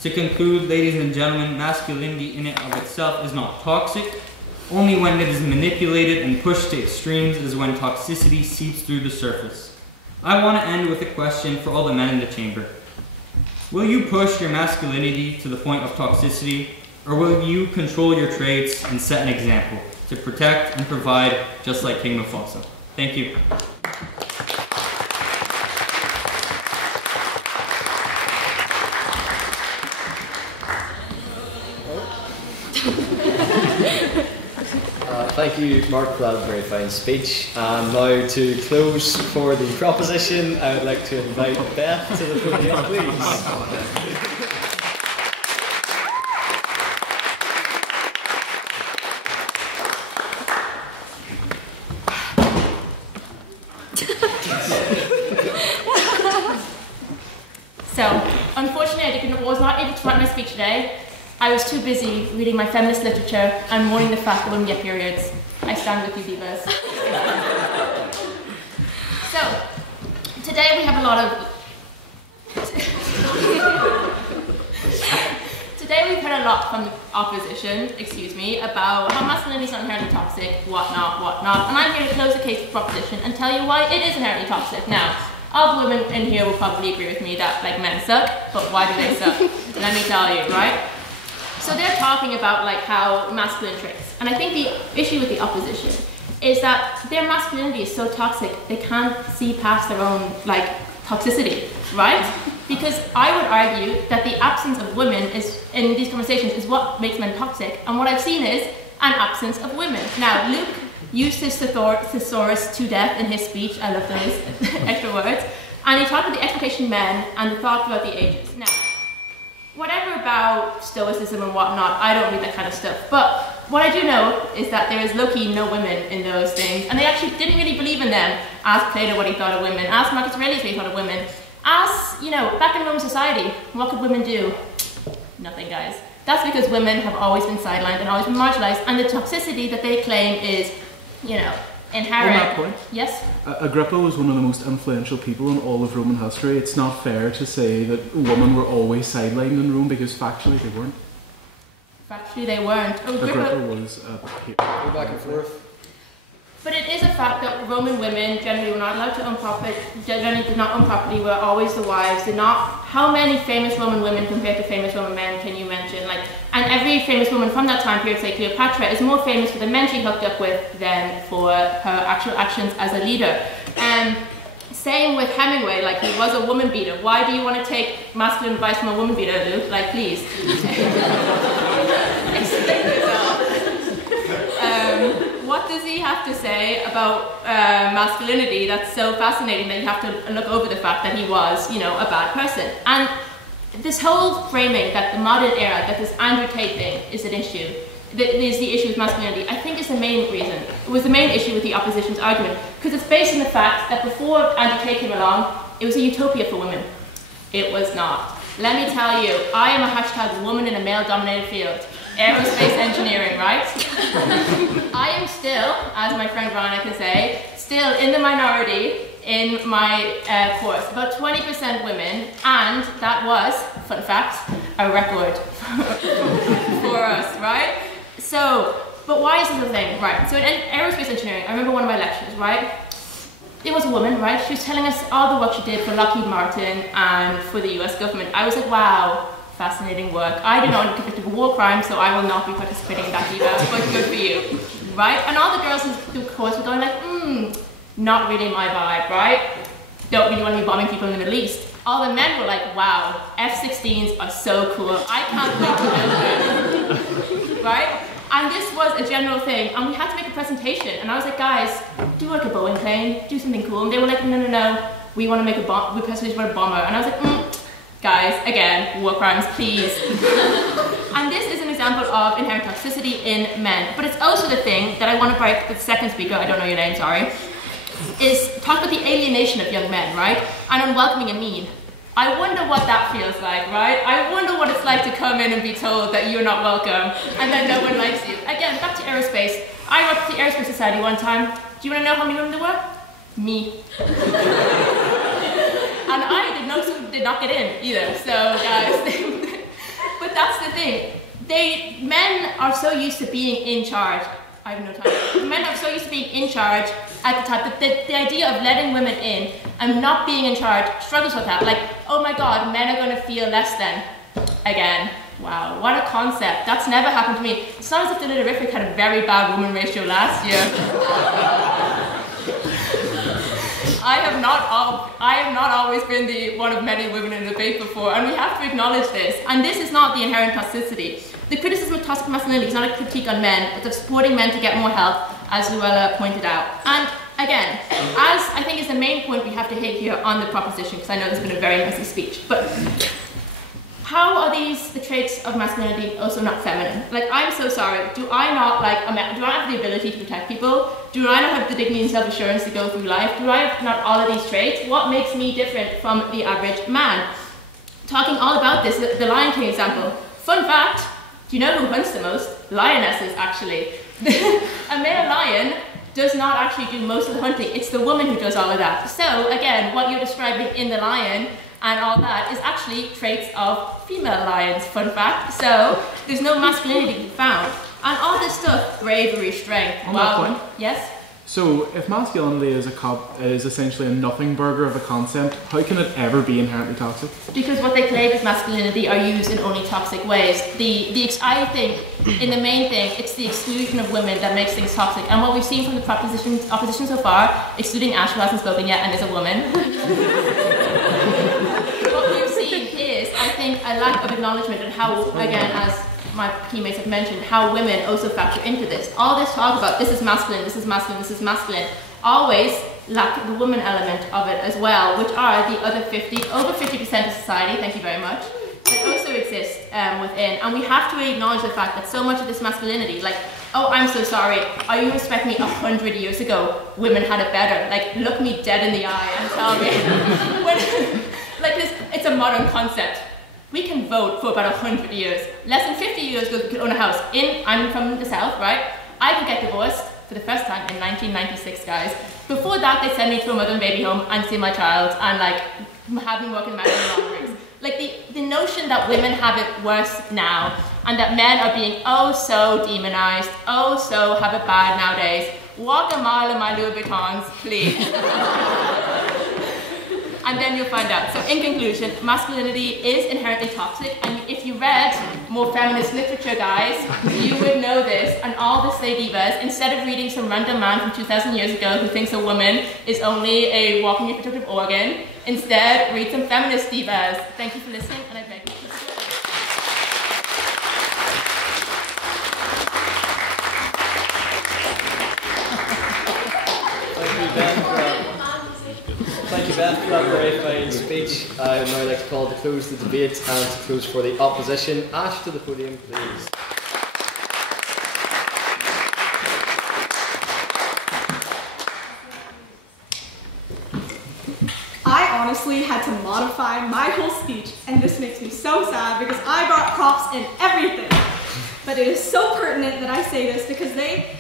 To conclude, ladies and gentlemen, masculinity in and of itself is not toxic. Only when it is manipulated and pushed to extremes is when toxicity seeps through the surface. I want to end with a question for all the men in the chamber. Will you push your masculinity to the point of toxicity, or will you control your traits and set an example to protect and provide, just like King Mufasa? Thank you. Thank you, Marc, for that very fine speech. And now to close for the proposition, I would like to invite Beth to the podium, please. So, unfortunately, I was not able to write my speech today. I was too busy reading my feminist literature and mourning the fact that women get periods. I stand with you, divas. So, today we have a lot of... Today we've heard a lot from opposition, about how masculinity is not inherently toxic, whatnot, and I'm here to close the case for proposition and tell you why it is inherently toxic. Now, all the women in here will probably agree with me that like men suck, but why do they suck? Let me tell you, right? So they're talking about like how masculine traits, and I think the issue with the opposition is that their masculinity is so toxic they can't see past their own like toxicity, right? Because I would argue that the absence of women is in these conversations is what makes men toxic, and what I've seen is an absence of women. Now, Luke used his thesaurus to death in his speech. I love those extra words. And he talked about the expectation of men and the thought throughout the ages. Now, whatever about stoicism and whatnot, I don't read that kind of stuff. But what I do know is that there is low-key no women in those things, and they actually didn't really believe in them. Ask Plato what he thought of women. Ask Marcus Aurelius what he thought of women. Ask, back in Roman society, what could women do? Nothing, guys. That's because women have always been sidelined and always been marginalized, and the toxicity that they claim is, inherent. On that point, yes? Agrippa was one of the most influential people in all of Roman history. It's not fair to say that women were always sidelined in Rome, because factually they weren't. Factually they weren't. Agrippa was Go back and forth. But it is a fact that Roman women generally were not allowed to own property, generally did not own property, were always the wives, did not. How many famous Roman women compared to famous Roman men can you mention? And every famous woman from that time period, say Cleopatra, is more famous for the men she hooked up with than for her actual actions as a leader. Same with Hemingway, he was a woman beater. Why do you want to take masculine advice from a woman beater, Luke? Please. Explain yourself. What does he have to say about masculinity that's so fascinating that you have to look over the fact that he was, a bad person? And this whole framing that the modern era, that this Andrew Tate thing is an issue, that is the issue with masculinity, I think is the main reason. It was the main issue with the opposition's argument, because it's based on the fact that before Andrew Tate came along, it was a utopia for women. It was not. Let me tell you, I am a hashtag woman in a male-dominated field. Aerospace engineering, right? I am still, as my friend Browne can say, still in the minority in my course. About 20% women, and that was, fun fact, a record for us, right? So, but why is this a thing? Right, so in aerospace engineering, I remember one of my lectures, right? It was a woman, right? She was telling us all the work she did for Lockheed Martin and for the US government. I was like, wow. Fascinating work. I did not want to convict of a war crime, so I will not be participating in that either, but good for you, right? And all the girls in the course were going not really my vibe, right? Don't really want to be bombing people in the Middle East. All the men were like, wow, F-16s are so cool. I can't wait to build them, right? And this was a general thing, and we had to make a presentation, and I was like, guys, do like a Boeing plane, do something cool. And they were like, no, we want to make a bomb, we presentation about a bomber. And I was like, guys, again, war crimes, please. And this is an example of inherent toxicity in men. But it's also the thing that I want to break, the second speaker, I don't know your name, sorry, is talk about the alienation of young men, right? And unwelcoming and mean. I wonder what that feels like, right? I wonder what it's like to come in and be told that you're not welcome and that no one likes you. Again, back to aerospace. I worked at the Aerospace Society one time. Do you want to know how many women there were? Me. And I did not get in either, so guys. But that's the thing. Men are so used to being in charge. I have no time. Men are so used to being in charge at the time that the idea of letting women in and not being in charge struggles with that. Oh my god, men are going to feel less than. Again, wow, what a concept. That's never happened to me. It's not as if the Litterific had a very bad woman ratio last year. I have not always been the one of many women in the debate before, and we have to acknowledge this. And this is not the inherent toxicity. The criticism of toxic masculinity is not a critique on men, but of supporting men to get more help, as Luella pointed out. And again, as I think is the main point we have to hit here on the proposition, because I know this has been a very messy speech, but how are these the traits of masculinity also not feminine? I'm so sorry. Do I not do I have the ability to protect people? Do I not have the dignity and self-assurance to go through life? Do I have not all of these traits? What makes me different from the average man? Talking all about this, the Lion King example. Fun fact, do you know who hunts the most? Lionesses, actually. A male lion does not actually do most of the hunting. It's the woman who does all of that. So again, what you're describing in the lion and all that is actually traits of female lions, fun fact. So there's no masculinity to be found. And all this stuff, bravery, strength. On that point? Yes? So, if masculinity is essentially a nothing burger of a concept, how can it ever be inherently toxic? Because what they claim as masculinity are used in only toxic ways. I think, in the main thing, it's the exclusion of women that makes things toxic. And what we've seen from the opposition so far, excluding Ashkya, who hasn't spoken yet and is a woman, what we've seen is, I think, a lack of acknowledgement and how, again, as my teammates have mentioned, how women also factor into this. All this talk about this is masculine, this is masculine, this is masculine, always lack the woman element of it as well, which are the other over 50% of society, thank you very much, that also exist within. And we have to acknowledge the fact that so much of this masculinity, like, oh, I'm so sorry, are you expecting me 100 years ago, women had it better? Like, look me dead in the eye and tell me. Like this, it's a modern concept. We can vote for about 100 years. Less than 50 years ago, we could own a house. I'm from the South, right? I could get divorced for the first time in 1996, guys. Before that, they send me to a mother and baby home and see my child and like have me working in laundries. Like the notion that women have it worse now and that men are being oh so demonized, oh so have it bad nowadays. Walk a mile in my Louis Vuittons, please. And then you'll find out. So in conclusion, masculinity is inherently toxic, and if you read more feminist literature, guys, you would know this. And all the slay divas, instead of reading some random man from 2,000 years ago who thinks a woman is only a walking reproductive organ, instead read some feminist divas. Thank you for listening, and I beg you. Thank you, Beth, for that very fine speech. I would now like to call to close the debate and to close for the opposition. Ash, to the podium, please. I honestly had to modify my whole speech, and this makes me so sad because I brought props and everything. But it is so pertinent that I say this because they,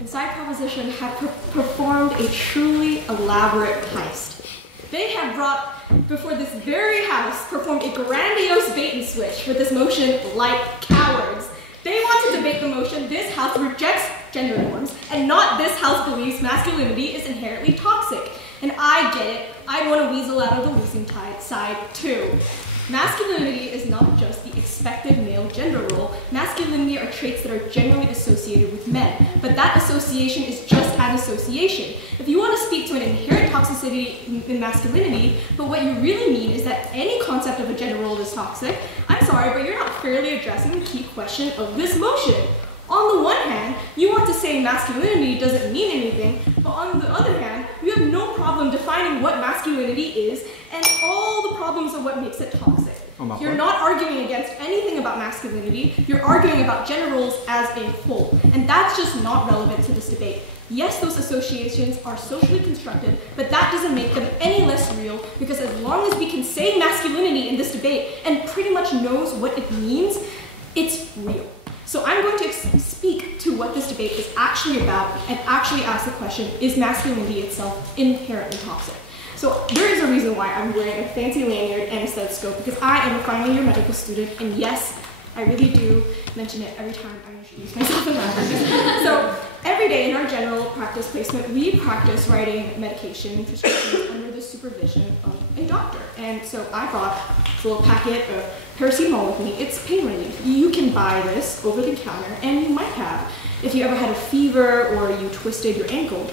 inside Proposition, have performed a truly elaborate heist. They have brought, before this very house, performed a grandiose bait and switch with this motion like cowards. They want to debate the motion this house rejects gender norms, and not this house believes masculinity is inherently toxic. And I get it, I want to weasel out of the losing side too. Masculinity is not just the expected male gender role. Masculinity are traits that are generally associated with men, but that association is just an association. If you want to speak to an inherent toxicity in masculinity, but what you really mean is that any concept of a gender role is toxic, I'm sorry, but you're not fairly addressing the key question of this motion. On the one hand, you want to say masculinity doesn't mean anything, but on the other hand, you have no problem defining what masculinity is and all the problems of what makes it toxic. You're not arguing against anything about masculinity, you're arguing about gender roles as a whole, and that's just not relevant to this debate. Yes, those associations are socially constructed, but that doesn't make them any less real, because as long as we can say masculinity in this debate and pretty much knows what it means, it's real. So I'm going to speak to what this debate is actually about and actually ask the question, is masculinity itself inherently toxic? So there is a reason why I'm wearing a fancy lanyard and a stethoscope, because I am a final year medical student, and yes, I really do mention it every time I introduce myself in lab. So every day in our general practice placement, we practice writing medication prescriptions under the supervision of a doctor. And so I brought a little packet of paracetamol with me. It's pain relief. You can buy this over the counter, and you might have if you ever had a fever or you twisted your ankle.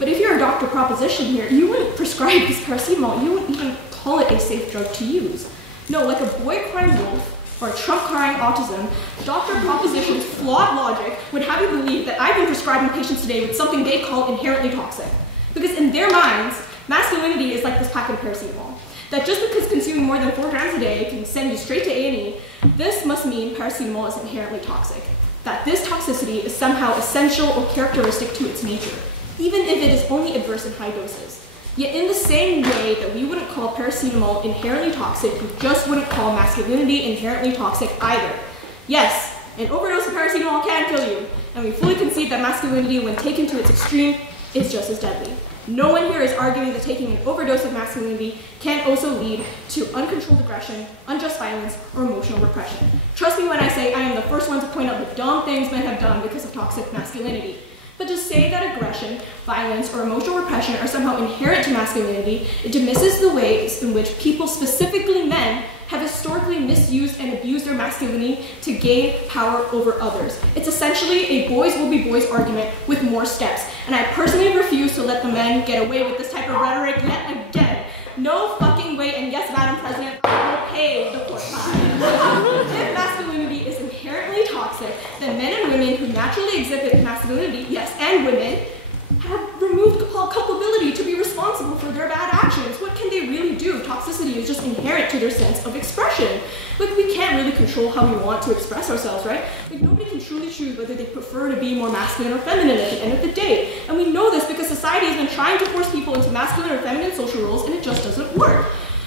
But if you're a doctor proposition here, you wouldn't prescribe this paracetamol. You wouldn't even call it a safe drug to use. No, like a boy crying wolf or a Trump crying autism, Dr. Proposition's flawed logic would have you believe that I've been prescribing patients today with something they call inherently toxic. Because in their minds, masculinity is like this packet of paracetamol. That just because consuming more than 4 grams a day can send you straight to A&E, this must mean paracetamol is inherently toxic. That this toxicity is somehow essential or characteristic to its nature, even if it is only adverse in high doses. Yet in the same way that we wouldn't call paracetamol inherently toxic, we just wouldn't call masculinity inherently toxic either. Yes, an overdose of paracetamol can kill you, and we fully concede that masculinity, when taken to its extreme, is just as deadly. No one here is arguing that taking an overdose of masculinity can also lead to uncontrolled aggression, unjust violence, or emotional repression. Trust me when I say I am the first one to point out the dumb things men have done because of toxic masculinity. But to say that aggression, violence, or emotional repression are somehow inherent to masculinity, it dismisses the ways in which people, specifically men, have historically misused and abused their masculinity to gain power over others. It's essentially a boys will be boys argument with more steps, and I personally refuse to let the men get away with this type of rhetoric yet again. No fucking way, and yes, Madam President, I will pay the court fine. If masculinity is inherently toxic, then men and women who naturally exhibit masculinity, yes, and women, have removed culpability to be responsible for their bad actions. What can they really do? Toxicity is just inherent to their sense of expression. Like, we can't really control how we want to express ourselves, right? Like, nobody can truly choose whether they prefer to be more masculine or feminine at the end of the day. And we know this because society has been trying to force people into masculine or feminine social roles, and it just doesn't work.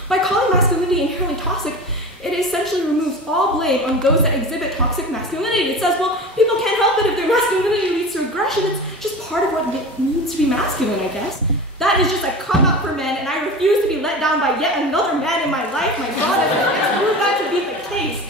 By calling masculinity inherently toxic, it essentially removes all blame on those that exhibit toxic masculinity. It says, well, people can't help it if their masculinity leads to aggression. It's just part of what it means to be masculine, I guess. That is just a cop-out for men, and I refuse to be let down by yet another man in my life. My God, I prove that to be the case.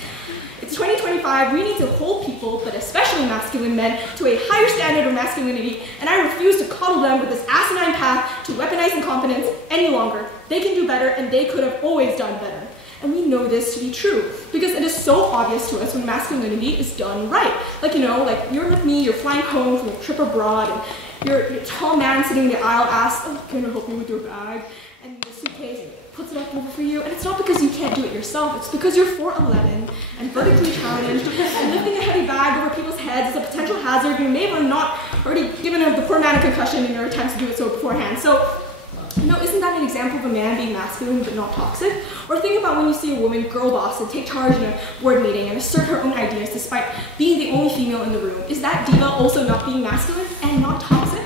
It's 2025, we need to hold people, but especially masculine men, to a higher standard of masculinity, and I refuse to coddle them with this asinine path to weaponize incompetence any longer. They can do better, and they could have always done better. And we know this to be true, because it is so obvious to us when masculinity is done right. Like, you know, like you're with me, you're flying home from a trip abroad, and you're a tall man sitting in the aisle asks, oh, can I help you with your bag? And the suitcase puts it up over for you, and it's not because you can't do it yourself, it's because you're 4'11" and vertically challenged, and lifting a heavy bag over people's heads is a potential hazard. You may have not already given the poor man a concussion in your attempts to do it so beforehand. So, you know, isn't that an example of a man being masculine but not toxic? Or think about when you see a woman girl boss and take charge in a board meeting and assert her own ideas despite being the only female in the room. Is that diva also not being masculine and not toxic?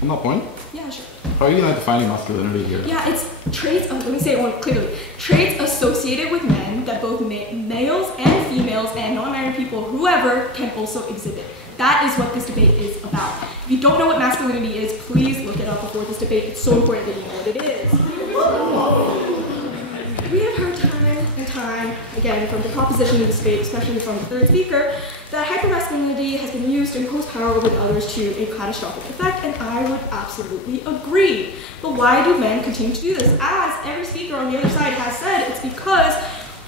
On that point, Yeah, sure. how are you not defining masculinity here? Yeah, it's traits, let me say it more clearly. Traits associated with men that both males and females and non-binary people, whoever, can also exhibit. That is what this debate is about. If you don't know what masculinity is, please look it up before this debate. It's so important that you know what it is. We have heard time and time, again, from the proposition of this debate, especially from the third speaker, that hypermasculinity has been used to impose power over others to a catastrophic effect, and I would absolutely agree. But why do men continue to do this? As every speaker on the other side has said, it's because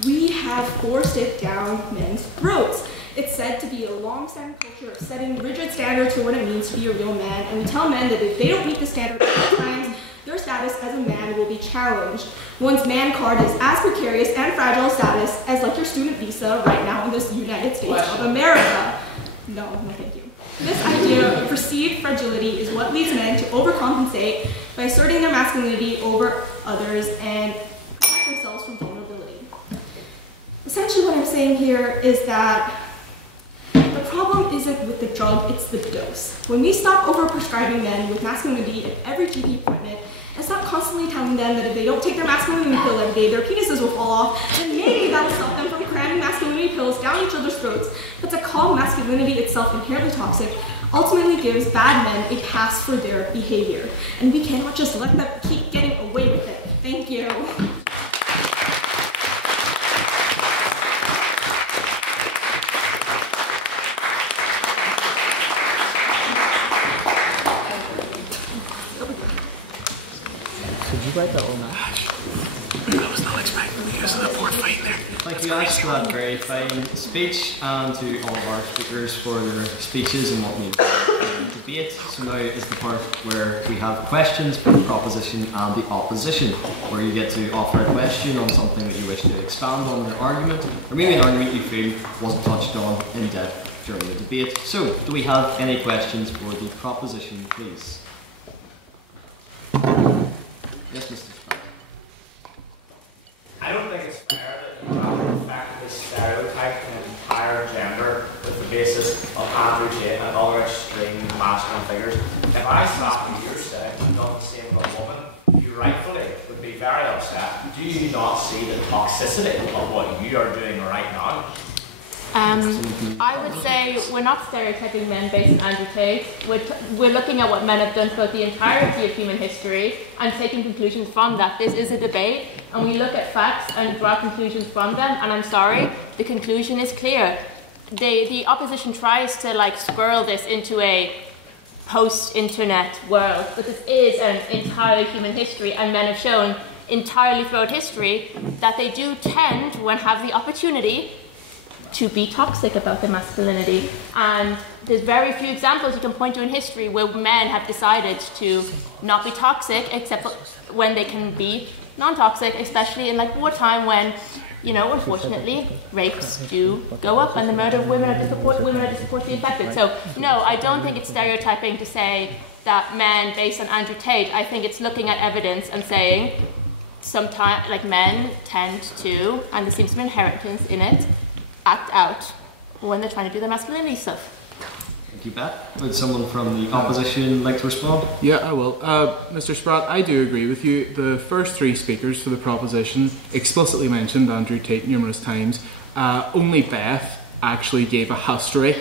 we have forced it down men's throats. It's said to be a long-standing culture of setting rigid standards for what it means to be a real man, and we tell men that if they don't meet the standard at all times, their status as a man will be challenged. One's man card is as precarious and fragile a status as like your student visa right now in the United States of America. No, thank you. This idea of perceived fragility is what leads men to overcompensate by asserting their masculinity over others and protect themselves from vulnerability. Essentially what I'm saying here is that the problem isn't with the drug, it's the dose. When we stop overprescribing men with masculinity in every GP appointment, and stop constantly telling them that if they don't take their masculinity pill every day, their penises will fall off, then maybe that'll stop them from cramming masculinity pills down each other's throats. But to call masculinity itself inherently toxic ultimately gives bad men a pass for their behavior. And we cannot just let them keep getting away with it. Thank you. Write that one out. I was not expecting the use of the board fighting there. Thank you, Ash, for that very fine speech, and to all of our speakers for their speeches and what we debate. So now is the part where we have questions for the proposition and the opposition, where you get to offer a question on something that you wish to expand on in an argument, or maybe an argument you feel wasn't touched on in depth during the debate. So, do we have any questions for the proposition, please? Yes, Mr. Spratt. I don't think it's fair that you have effectively stereotyped an entire gender with the basis of Andrew Tate and other extreme masculine figures. If I stopped you here today and done the same with a woman, you rightfully would be very upset. Do you not see the toxicity of what you are doing right now? I would say we're not stereotyping men based on Andrew Tate. We're looking at what men have done throughout the entirety of human history and taking conclusions from that. This is a debate, and we look at facts and draw conclusions from them, and I'm sorry, the conclusion is clear. The opposition tries to like squirrel this into a post-internet world, but this is an entire human history, and men have shown entirely throughout history that they do tend, when have the opportunity, to be toxic about their masculinity. And there's very few examples you can point to in history where men have decided to not be toxic, except when they can be non-toxic, especially in like wartime when, you know, unfortunately, rapes do go up and the murder of women are disproportionately affected. So, no, I don't think it's stereotyping to say that men, based on Andrew Tate, I think it's looking at evidence and saying sometimes, like, men tend to, and there seems to be inheritance in it, act out when they're trying to do their masculinity stuff. Thank you, Beth. Would someone from the opposition like to respond? Yeah, I will. Mr. Spratt, I do agree with you. The first three speakers for the proposition explicitly mentioned Andrew Tate numerous times. Only Beth actually gave a history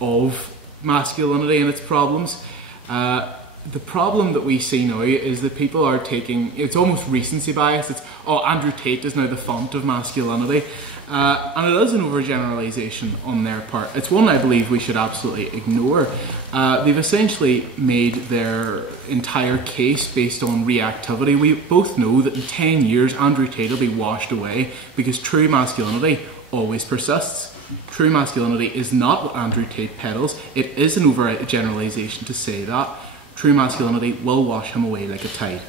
of masculinity and its problems. The problem that we see now is that people are taking, it's almost recency bias. It's, oh, Andrew Tate is now the font of masculinity. And it is an overgeneralization on their part. It's one I believe we should absolutely ignore. They've essentially made their entire case based on reactivity. We both know that in 10 years Andrew Tate will be washed away because true masculinity always persists. True masculinity is not what Andrew Tate peddles. It is an overgeneralization to say that. True masculinity will wash him away like a tide.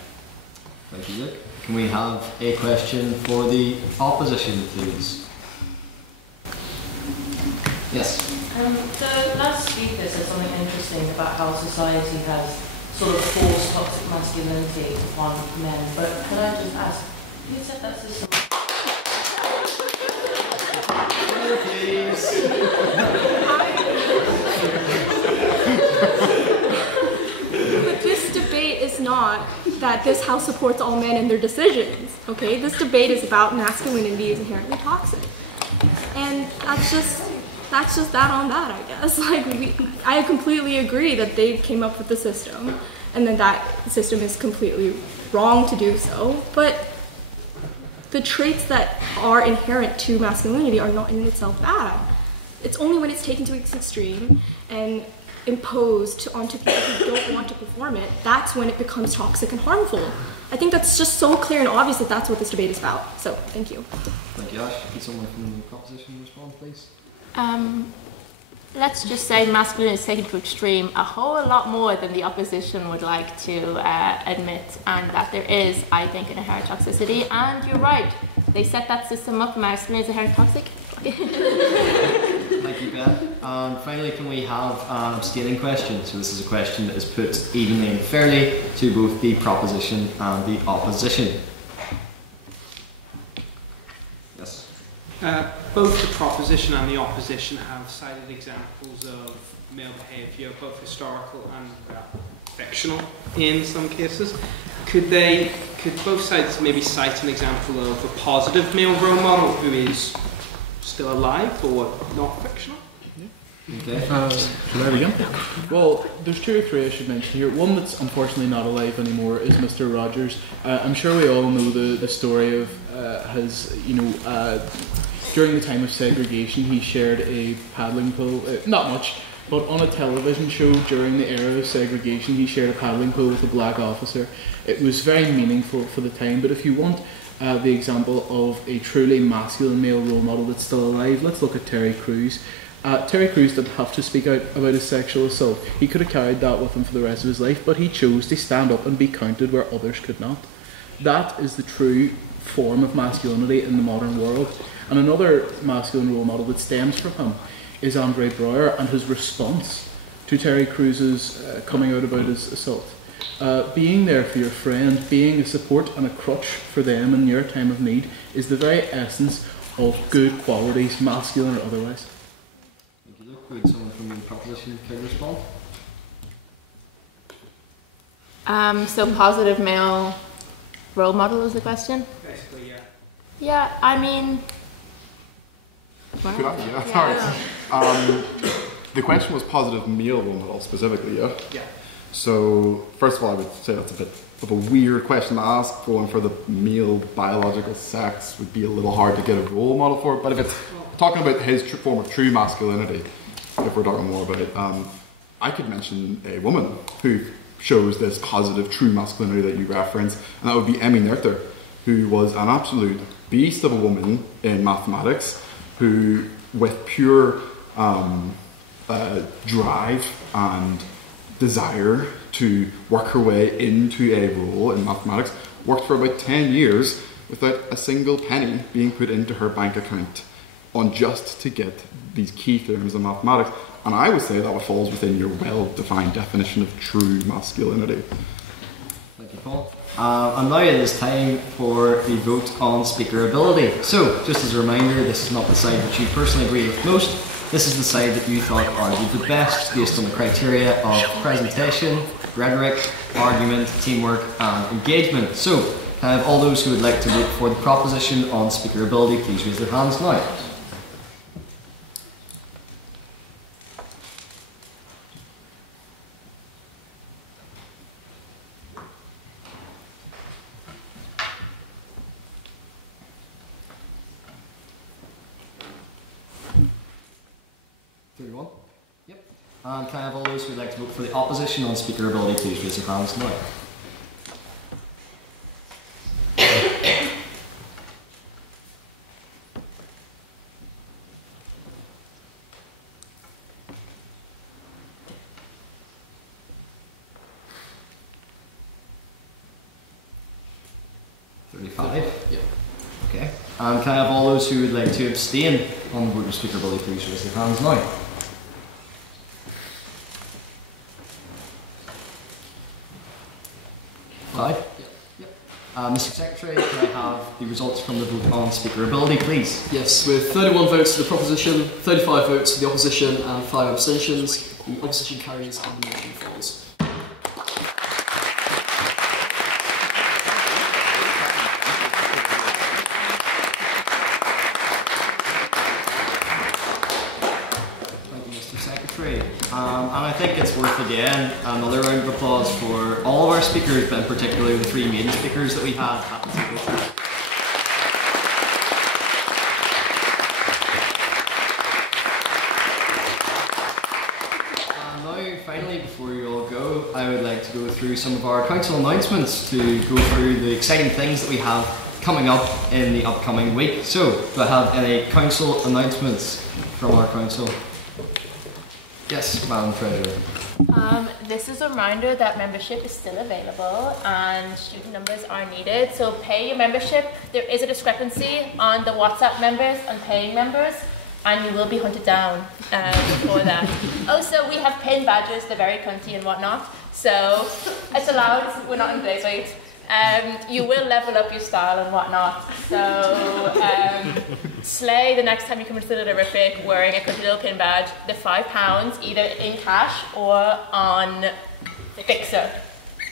Thank you, Luke. Can we have a question for the opposition, please? Yes. The last speaker said something interesting about how society has sort of forced toxic masculinity upon men, but could I just ask, who said that system? But this debate is not that this house supports all men in their decisions, okay? This debate is about masculinity is inherently toxic. And that's just that on that, I guess. Like, I completely agree that they came up with the system, and then that system is completely wrong to do so, but the traits that are inherent to masculinity are not in itself bad. It's only when it's taken to its extreme and imposed onto people who don't want to perform it, that's when it becomes toxic and harmful. I think that's just so clear and obvious that that's what this debate is about. So, thank you. Thank you, Ash. Can someone from the proposition respond, please? Let's just say masculinity is taken to extreme a whole lot more than the opposition would like to admit, and that there is, I think, an inherent toxicity. And you're right, they set that system up. Masculinity is inherently toxic. Thank you, Beth. And finally, can we have an abstaining question? So this is a question that is put evenly and fairly to both the proposition and the opposition. Yes. Both the proposition and the opposition have cited examples of male behaviour, both historical and fictional in some cases. Could both sides maybe cite an example of a positive male role model who is still alive or not fictional? Okay. Should I begin? Well, there's two or three I should mention here. One that's unfortunately not alive anymore is Mr. Rogers. I'm sure we all know the story of his, during the time of segregation, he shared a paddling pool, not much, but on a television show during the era of segregation, he shared a paddling pool with a black officer. It was very meaningful for the time, but if you want the example of a truly masculine male role model that's still alive, let's look at Terry Crews. Terry Crews didn't have to speak out about his sexual assault. He could have carried that with him for the rest of his life, but he chose to stand up and be counted where others could not. That is the true form of masculinity in the modern world. And another masculine role model that stems from him is Andre Breuer and his response to Terry Crews' coming out about his assault. Being there for your friend, being a support and a crutch for them in your time of need is the very essence of good qualities, masculine or otherwise. Thank you, Luke. Would someone from the proposition care to respond? So positive male role model is the question? Basically, yeah. Yeah, I mean, Could I? Yeah, sorry. The question was positive male role model specifically, yeah? Yeah. So, first of all, I would say that's a bit of a weird question to ask. Going for the male biological sex would be a little hard to get a role model for. But if it's talking about his form of true masculinity, if we're talking more about it, I could mention a woman who shows this positive true masculinity that you reference, and that would be Emmy Noether, who was an absolute beast of a woman in mathematics, who with pure drive and desire to work her way into a role in mathematics, worked for about 10 years without a single penny being put into her bank account on just to get these key theorems in mathematics. And I would say that falls within your well-defined definition of true masculinity. Thank you, Paul. And now it is time for the vote on speaker ability. So, just as a reminder, this is not the side that you personally agree with most. This is the side that you thought argued the best based on the criteria of presentation, rhetoric, argument, teamwork, and engagement. So, can I have all those who would like to vote for the proposition on speaker ability, please raise their hands now. And can I have all those who would like to vote for the opposition on speaker ability, please raise your hands now. Yep. Okay. And can I have all those who would like to abstain on the vote of speaker ability, please raise their hands now. 5? Yep. Mr. Secretary, can I have the results from the vote on speaker ability, please? Yes, with 31 votes for the proposition, 35 votes for the opposition, and 5 abstentions, the opposition carries and the motion falls. And I think it's worth again another round of applause for all of our speakers, but in particular the 3 main speakers that we had at the table. And now, finally, before you all go, I would like to go through some of our council announcements to go through the exciting things that we have coming up in the upcoming week. So, do I have any council announcements from our council? Yes, Madam Treasurer. This is a reminder that membership is still available and student numbers are needed. So pay your membership. There is a discrepancy on the WhatsApp members and paying members, and you will be hunted down for that. Also, we have pin badges. They're very cunty and whatnot. So it's allowed. We're not in Ghaley. You will level up your style and whatnot. So slay the next time you come into the Liverific wearing a cunty little pin badge. They're £5 either in cash or on Fixer.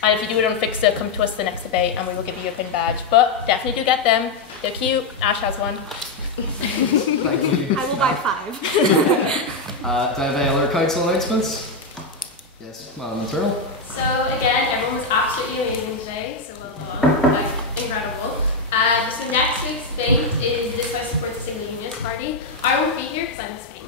And if you do it on Fixer, come to us the next debate and we will give you a pin badge. But definitely do get them. They're cute. Ash has one. Thank you. I will buy 5. Do I have any other council announcements? Yes, Madam Internal. So again, everyone was absolutely amazing today, so well done, like incredible. So next week's debate is This House Supports a Single Unionist Party. I won't be here because I'm in Spain.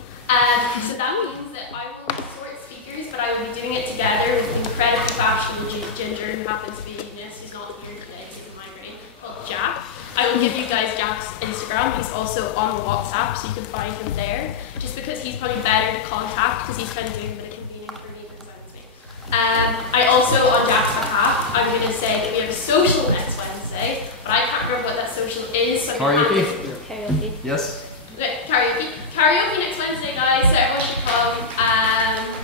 So that means that I will sort speakers, but I will be doing it together with an incredibly fashionable ginger who happens to be a unionist who's not here today because of migraine, called Jack. I will give you guys Jack's Instagram. He's also on WhatsApp, so you can find him there. Just because he's probably better to contact because he's kind of doing a bit of convening for me because I'm in Spain. I also, on Jack's behalf, I'm going to say that we have a social next Wednesday, but I can't remember what that social is. So Karaoke? Karaoke. Yes? Karaoke next Wednesday, guys, so everyone should come.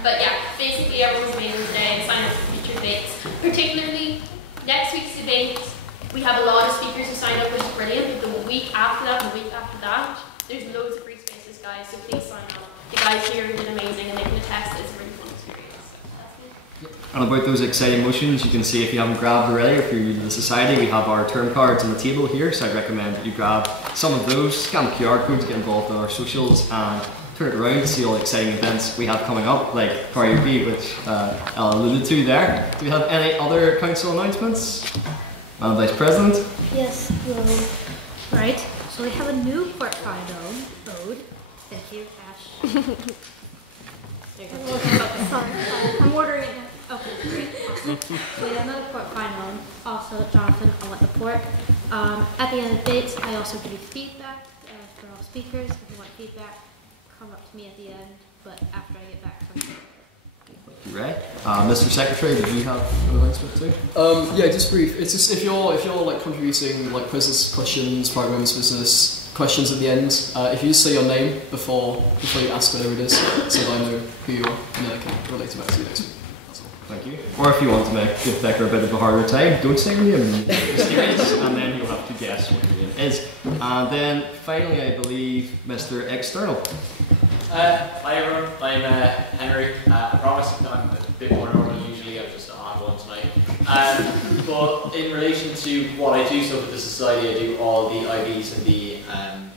But yeah, basically everyone's amazing today. Sign up for future debates. Particularly, next week's debate, we have a lot of speakers who signed up, which is brilliant. But the week after that, and the week after that, there's loads of free spaces, guys, so please sign up. The guys here did amazing, and they can attest that it's a really fun experience. So that's it. Yep. And about those exciting motions, you can see if you haven't grabbed already, or if you're new to the society, we have our term cards on the table here, so I'd recommend that you grab some of those, scan the QR code to get involved in our socials, and turn it around to see all the exciting events we have coming up, like karaoke, which Ella alluded to there. Do we have any other council announcements? Madam Vice President? Yes, hello. Right, so we have a new portfolio ode. Thank you, Ash. There you go. Okay, sorry. I'm ordering it now. Okay, great. Awesome. So we have another portfolio. Also, Jonathan, I'll let the port. At the end of the dates, I also give you feedback for all speakers. If you want feedback, come up to me at the end, but after I get back from you. Thank you, Ray. Mr. Secretary, did you have an announcement too? Yeah, just brief. It's just if you're like contributing like business questions, private members business questions at the end, if you just say your name before you ask whatever it is, so that I know who you are, and then I can relate it back to you next week. That's all. Thank you. Or if you want to give Becker a bit of a harder time, don't say your name, and then you'll have to guess what your name is. And then finally, I believe Mr. External. Hi everyone, I'm Henry. I promise I'm a bit more normal than usually, I'm just on one tonight. But in relation to what I do, so with the society I do all the IVs and the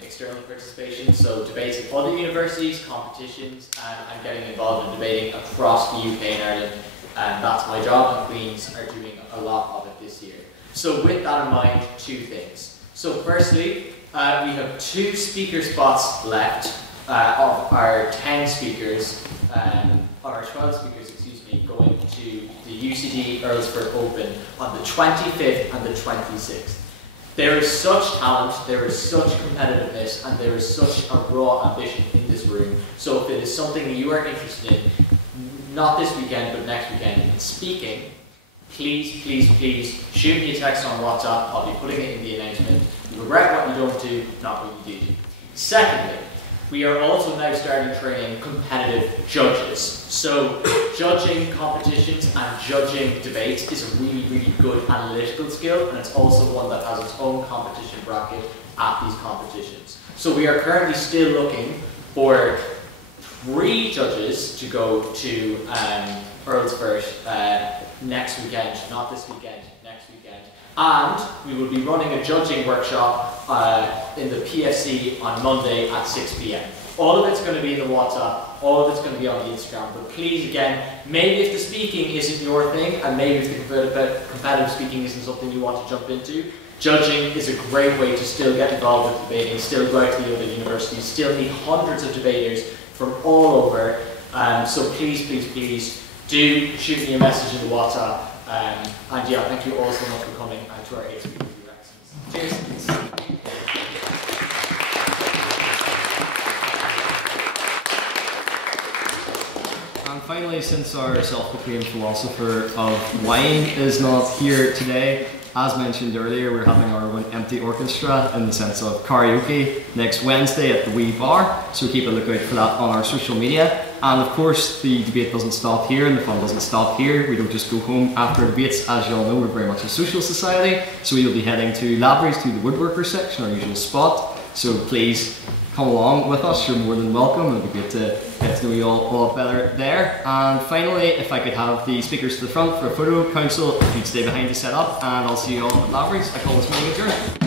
external participation, so debates at other universities, competitions, and I'm getting involved in debating across the UK and Ireland, and that's my job, and Queen's are doing a lot of it this year. So with that in mind, two things. So firstly, we have 2 speaker spots left. Of our 10 speakers, or our 12 speakers, excuse me, going to the UCD Earlsford Open on the 25th and the 26th. There is such talent, there is such competitiveness, and there is such a raw ambition in this room. So if it is something that you are interested in, not this weekend, but next weekend, in speaking, please, please, please shoot me a text on WhatsApp. I'll be putting it in the announcement. You regret what you don't do, not what you do. Secondly, we are also now starting training competitive judges. So judging competitions and judging debates is a really, really good analytical skill, and it's also one that has its own competition bracket at these competitions. So we are currently still looking for 3 judges to go to Earlsford next weekend, not this weekend, next weekend. And we will be running a judging workshop in the PFC on Monday at 6 PM. All of it's going to be in the WhatsApp, all of it's going to be on the Instagram, but please again, maybe if the speaking isn't your thing, and maybe if the competitive speaking isn't something you want to jump into, judging is a great way to still get involved with debating, still go out to the other universities, still meet hundreds of debaters from all over. So please, please, please do shoot me a message in the WhatsApp. And yeah, thank you all so much for coming and to our 8 speakers of your excellence. Cheers. And finally, since our self-proclaimed philosopher of wine is not here today, as mentioned earlier, we're having our own empty orchestra in the sense of karaoke next Wednesday at the Wee Bar, so keep a lookout for that on our social media. And of course, the debate doesn't stop here and the fun doesn't stop here. We don't just go home after debates. As you all know, we're very much a social society, so we'll be heading to Labrary's, to the woodworker section, our usual spot. So please come along with us, you're more than welcome. It'll be great to get to know you all a lot better there. And finally, if I could have the speakers to the front for a photo, council, if you'd stay behind to set up, and I'll see you all at Labrary's. I call this meeting adjourned.